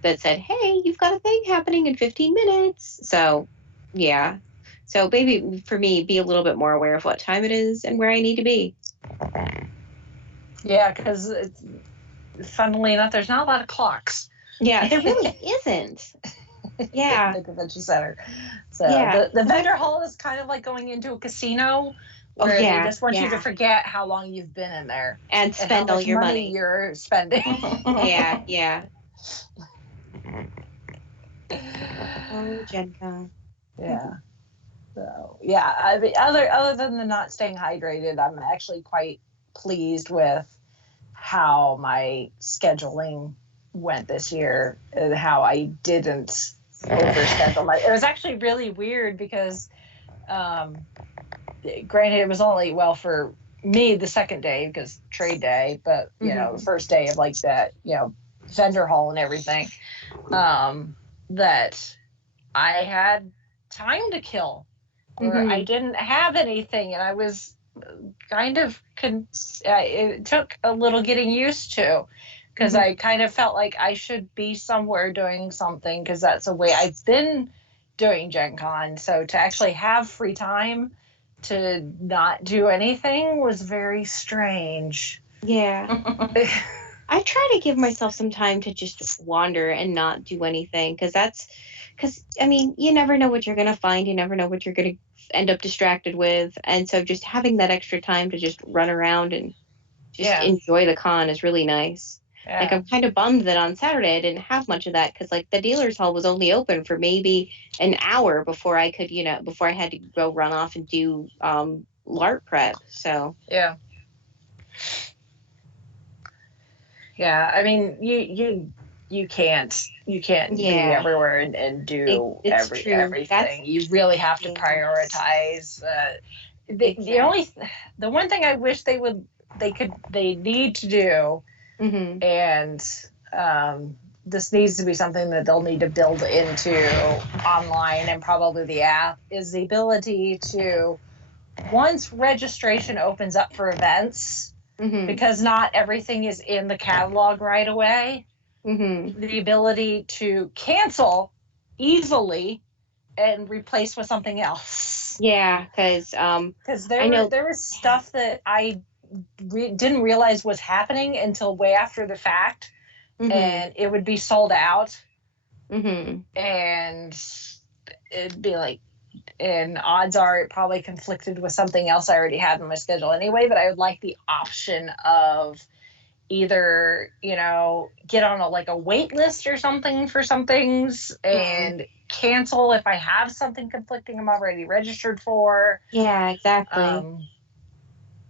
that said, "Hey, you've got a thing happening in 15 minutes." So, yeah. So maybe for me, be a little bit more aware of what time it is and where I need to be. Yeah, because funnily enough, there's not a lot of clocks. Yeah, there really isn't. Yeah. The convention center. So Yeah. the vendor hall is kind of like going into a casino where they just want you to forget how long you've been in there and spend all your money you're spending. Yeah. Oh, GenCon. Yeah. So yeah, I mean, other than the not staying hydrated, I'm actually quite pleased with how my scheduling went this year and how I didn't overschedule. It was actually really weird because, granted, it was only for me the second day because trade day, but the first day of like that vendor hall and everything, that I had time to kill. Or I didn't have anything, and I was kind of it took a little getting used to, because I kind of felt like I should be somewhere doing something, because that's the way I've been doing Gen Con. So to actually have free time to not do anything was very strange. Yeah. I try to give myself some time to just wander and not do anything, because I mean, you never know what you're going to find. You never know what you're going to end up distracted with. And so just having that extra time to just run around and just enjoy the con is really nice. Yeah. Like, I'm kind of bummed that on Saturday I didn't have much of that, because like the dealer's hall was only open for maybe an hour before I could, before I had to go run off and do LARP prep. So yeah. I mean, you can't be everywhere and do everything. You really have to prioritize. The one thing I wish they need to do, and this needs to be something that they'll need to build into online and probably the app, is the ability to, once registration opens up for events, because not everything is in the catalog right away, the ability to cancel easily and replace with something else. Yeah, because there was stuff that I didn't realize was happening until way after the fact, and it would be sold out, and it'd be like, and odds are it probably conflicted with something else I already had in my schedule anyway, but I would like the option of either, get on a wait list or something for some things and cancel if I have something conflicting I'm already registered for. Yeah, exactly.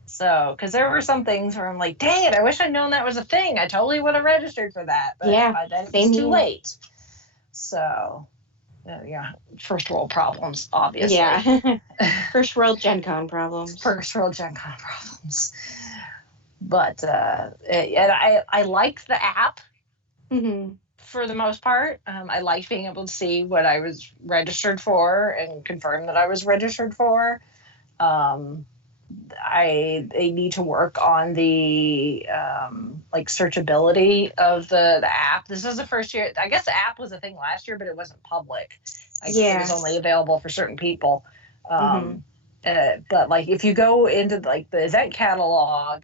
So, because there were some things where I'm like, dang it, I wish I'd known that was a thing. I totally would have registered for that. But by then it was too late. So, first world problems, obviously. Yeah. First world Gen Con problems. But and I liked the app for the most part. I liked being able to see what I was registered for and confirm that I was registered for. They need to work on the searchability of the app. This is the first year. I guess the app was a thing last year, but it wasn't public. It was only available for certain people. But if you go into the event catalog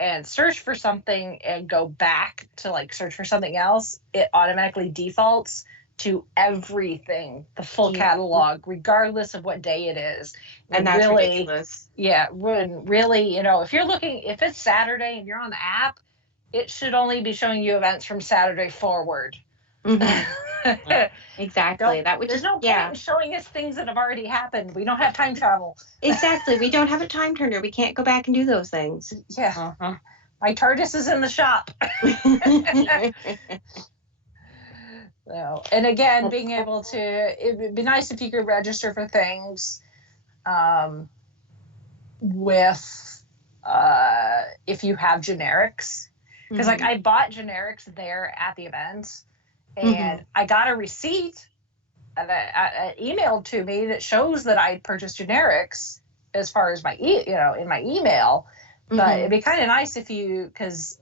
and search for something and go back to search for something else, it automatically defaults to everything, the full catalog, regardless of what day it is. And that's really ridiculous. Yeah, really, if it's Saturday and you're on the app, it should only be showing you events from Saturday forward. Exactly. There's no point in showing us things that have already happened. We don't have time travel. Exactly. We don't have a time turner. We can't go back and do those things. Yeah. My TARDIS is in the shop. So, and again, being able to, it would be nice if you could register for things with, if you have generics. Because I bought generics there at the event, and I got a receipt emailed to me that shows that I purchased generics as far as my, in my email. But it'd be kind of nice if you, because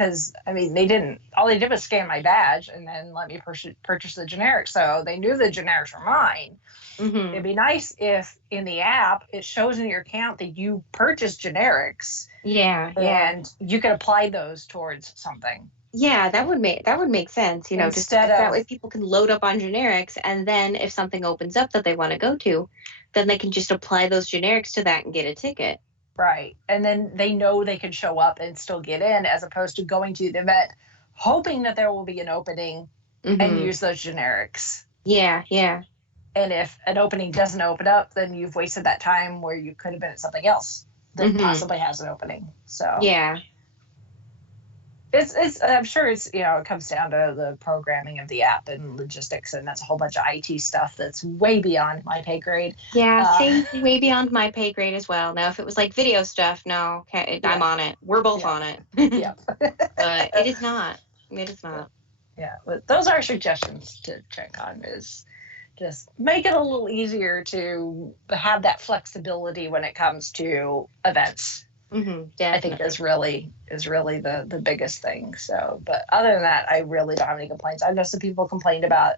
because I mean all they did was scan my badge and then let me purchase the generics, so they knew the generics were mine. Mm-hmm. It'd be nice if in the app it shows in your account that you purchased generics. Yeah. And you could apply those towards something. Yeah, that would make sense, just Instead that of- way people can load up on generics, and then if something opens up that they want to go to, then they can just apply those generics to that and get a ticket. Right. And then they know they can show up and still get in, as opposed to going to the event hoping that there will be an opening and use those generics. Yeah. And if an opening doesn't open up, then you've wasted that time where you could have been at something else that possibly has an opening. So yeah. It's I'm sure it's it comes down to the programming of the app and logistics, and that's a whole bunch of IT stuff that's way beyond my pay grade. Yeah, same, way beyond my pay grade as well. Now, if it was like video stuff, no, okay, I'm on it. We're both on it. Yeah. But it is not. It is not. Yeah, but those are suggestions to GenCon, is just make it a little easier to have that flexibility when it comes to events. I think is really the biggest thing. So, but other than that, I really don't have any complaints. I know some people complained about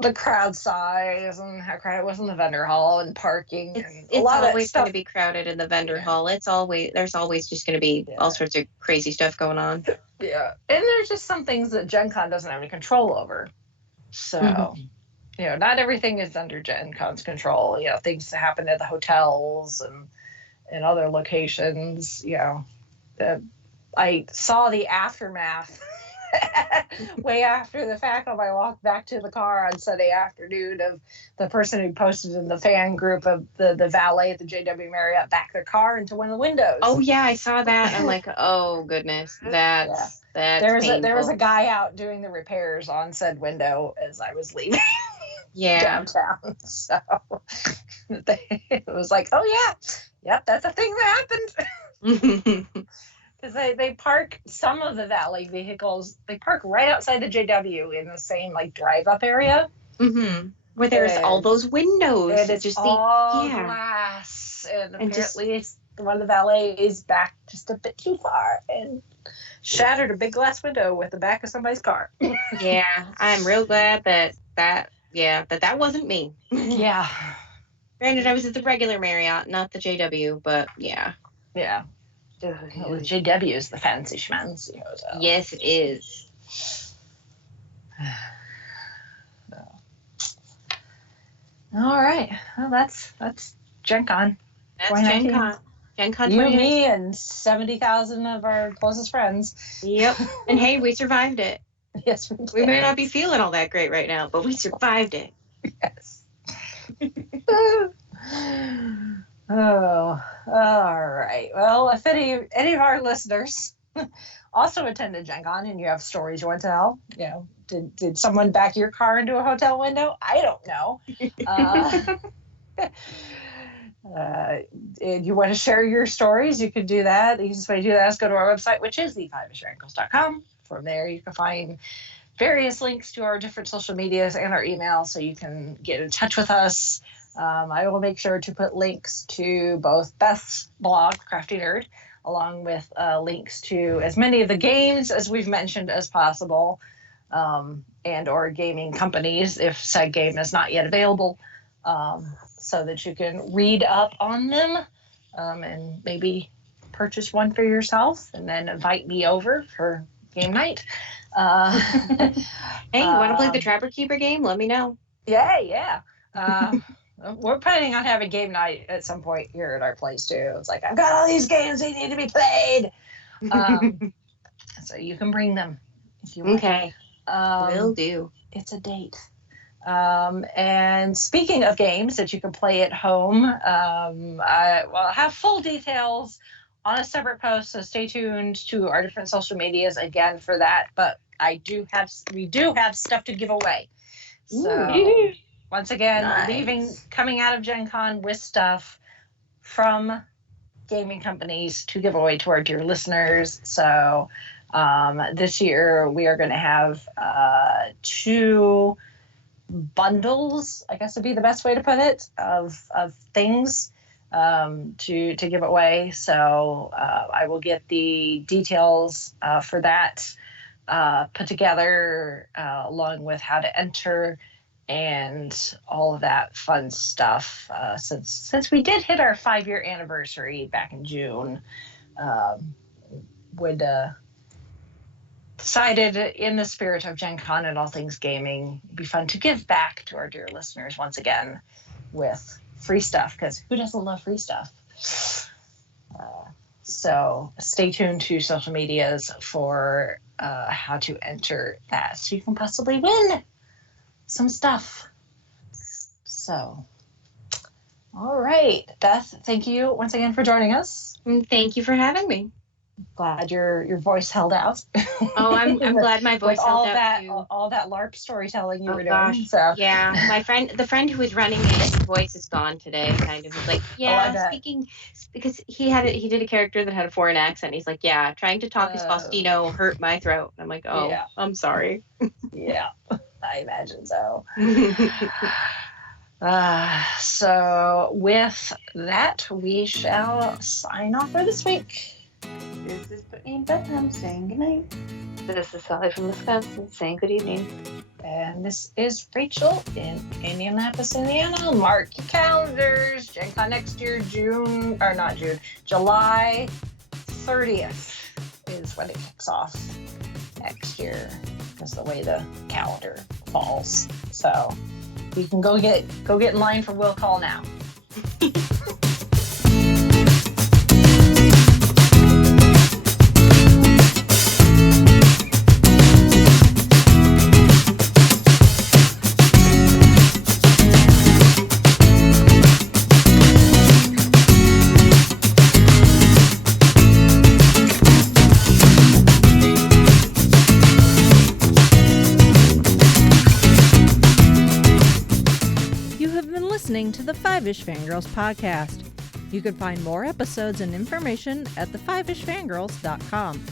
the crowd size and how crowded it was in the vendor hall and parking. It's always going to be crowded in the vendor hall. There's always just going to be all sorts of crazy stuff going on. Yeah, and there's just some things that GenCon doesn't have any control over. So, not everything is under GenCon's control. Things that happen at the hotels and other locations. I saw the aftermath way after the fact on my walk back to the car on Sunday afternoon, of the person who posted in the fan group of the valet at the JW Marriott backed their car into one of the windows. Oh yeah, I saw that. I'm like, oh goodness, that's painful. There was a guy out doing the repairs on said window as I was leaving. Downtown. So it was like, oh yeah, yep, that's a thing that happened. Because they park some of the valet vehicles. They park right outside the JW in the same drive up area, where there's all those windows. And it's just all glass. And apparently one of the valets backed just a bit too far and shattered a big glass window with the back of somebody's car. Yeah, I'm real glad that wasn't me. Yeah. Granted, I was at the regular Marriott, not the JW, but yeah. Yeah. Well, the JW is the fancy schmancy hotel. Yes, it is. All right. Well, that's GenCon. That's GenCon. GenCon 2019. You, me, and 70,000 of our closest friends. Yep. And hey, we survived it. Yes, we did. We may not be feeling all that great right now, but we survived it. Yes. Oh, all right. Well, if any of our listeners also attended GenCon and you have stories you want to tell, did someone back your car into a hotel window? I don't know. If you want to share your stories, you can do that. The easiest way to do that is go to our website, which is the5ishrankles.com. From there, you can find various links to our different social medias and our email, so you can get in touch with us. I will make sure to put links to both Beth's blog, Crafty Nerd, along with links to as many of the games as we've mentioned as possible, and or gaming companies if said game is not yet available, so that you can read up on them and maybe purchase one for yourself and then invite me over for game night. Hey, you want to play the Trapper Keeper game? Let me know. Yeah. We're planning on having game night at some point here at our place too. It's like, I've got all these games, they need to be played. So you can bring them if you want. Okay. Will do. It's a date. And speaking of games that you can play at home, I'll have full details on a separate post, so stay tuned to our different social medias again for that. But we do have stuff to give away. So once again, coming out of GenCon with stuff from gaming companies to give away to our dear listeners. So this year we are going to have 2 bundles, I guess would be the best way to put it, of things. to give away. So I will get the details for that put together, along with how to enter and all of that fun stuff. Since we did hit our 5-year anniversary back in June, would decided in the spirit of Gen Con and all things gaming, it'd be fun to give back to our dear listeners once again with free stuff, because who doesn't love free stuff? So stay tuned to social medias for how to enter that, so you can possibly win some stuff. So, all right, Beth, thank you once again for joining us. Thank you for having me. Glad your voice held out. Oh, I'm glad my voice held out too. All that LARP storytelling you were gosh. doing. So yeah, the friend who was running it, his voice is gone today. Kind of was like, speaking, because he did a character that had a foreign accent. He's like, yeah, trying to talk as Faustino hurt my throat. I'm like, oh, yeah. I'm sorry. Yeah, I imagine so. So with that, we shall sign off for this week. This is Brittany and Beth. I'm saying goodnight. This is Sally from Wisconsin saying good evening. And this is Rachel in Indianapolis, Indiana. Mark your calendars. Gen Con next year, July 30th is when it kicks off next year. That's the way the calendar falls. So you can go get in line for Will Call now. To the 5-ish Fangirls podcast. You can find more episodes and information at the5ishfangirls.com.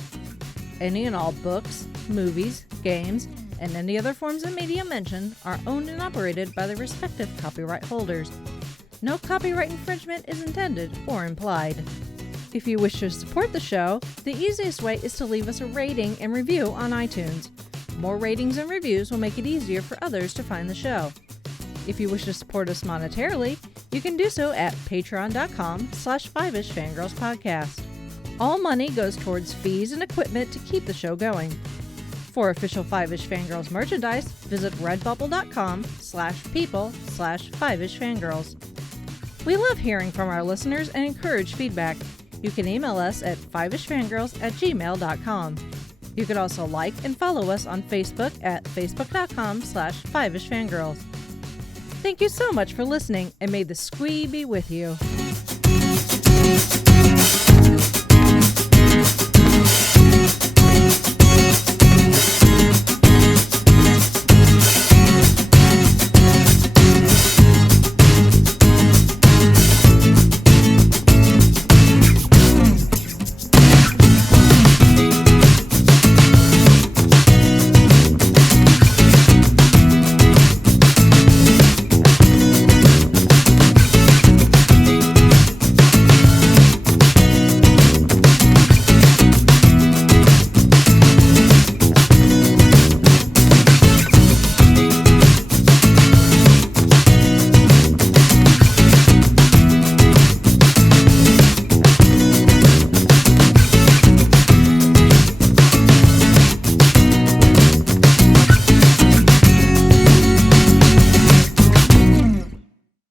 Any and all books, movies, games, and any other forms of media mentioned are owned and operated by the respective copyright holders. No copyright infringement is intended or implied. If you wish to support the show, the easiest way is to leave us a rating and review on iTunes. More ratings and reviews will make it easier for others to find the show. If you wish to support us monetarily, you can do so at patreon.com/5ishfangirlspodcast. All money goes towards fees and equipment to keep the show going. For official 5ish Fangirls merchandise, visit redbubble.com/people/5ishfangirls. We love hearing from our listeners and encourage feedback. You can email us at 5ishfangirls@gmail.com. You can also like and follow us on Facebook at facebook.com/5ishfangirls. Thank you so much for listening, and may the squee be with you.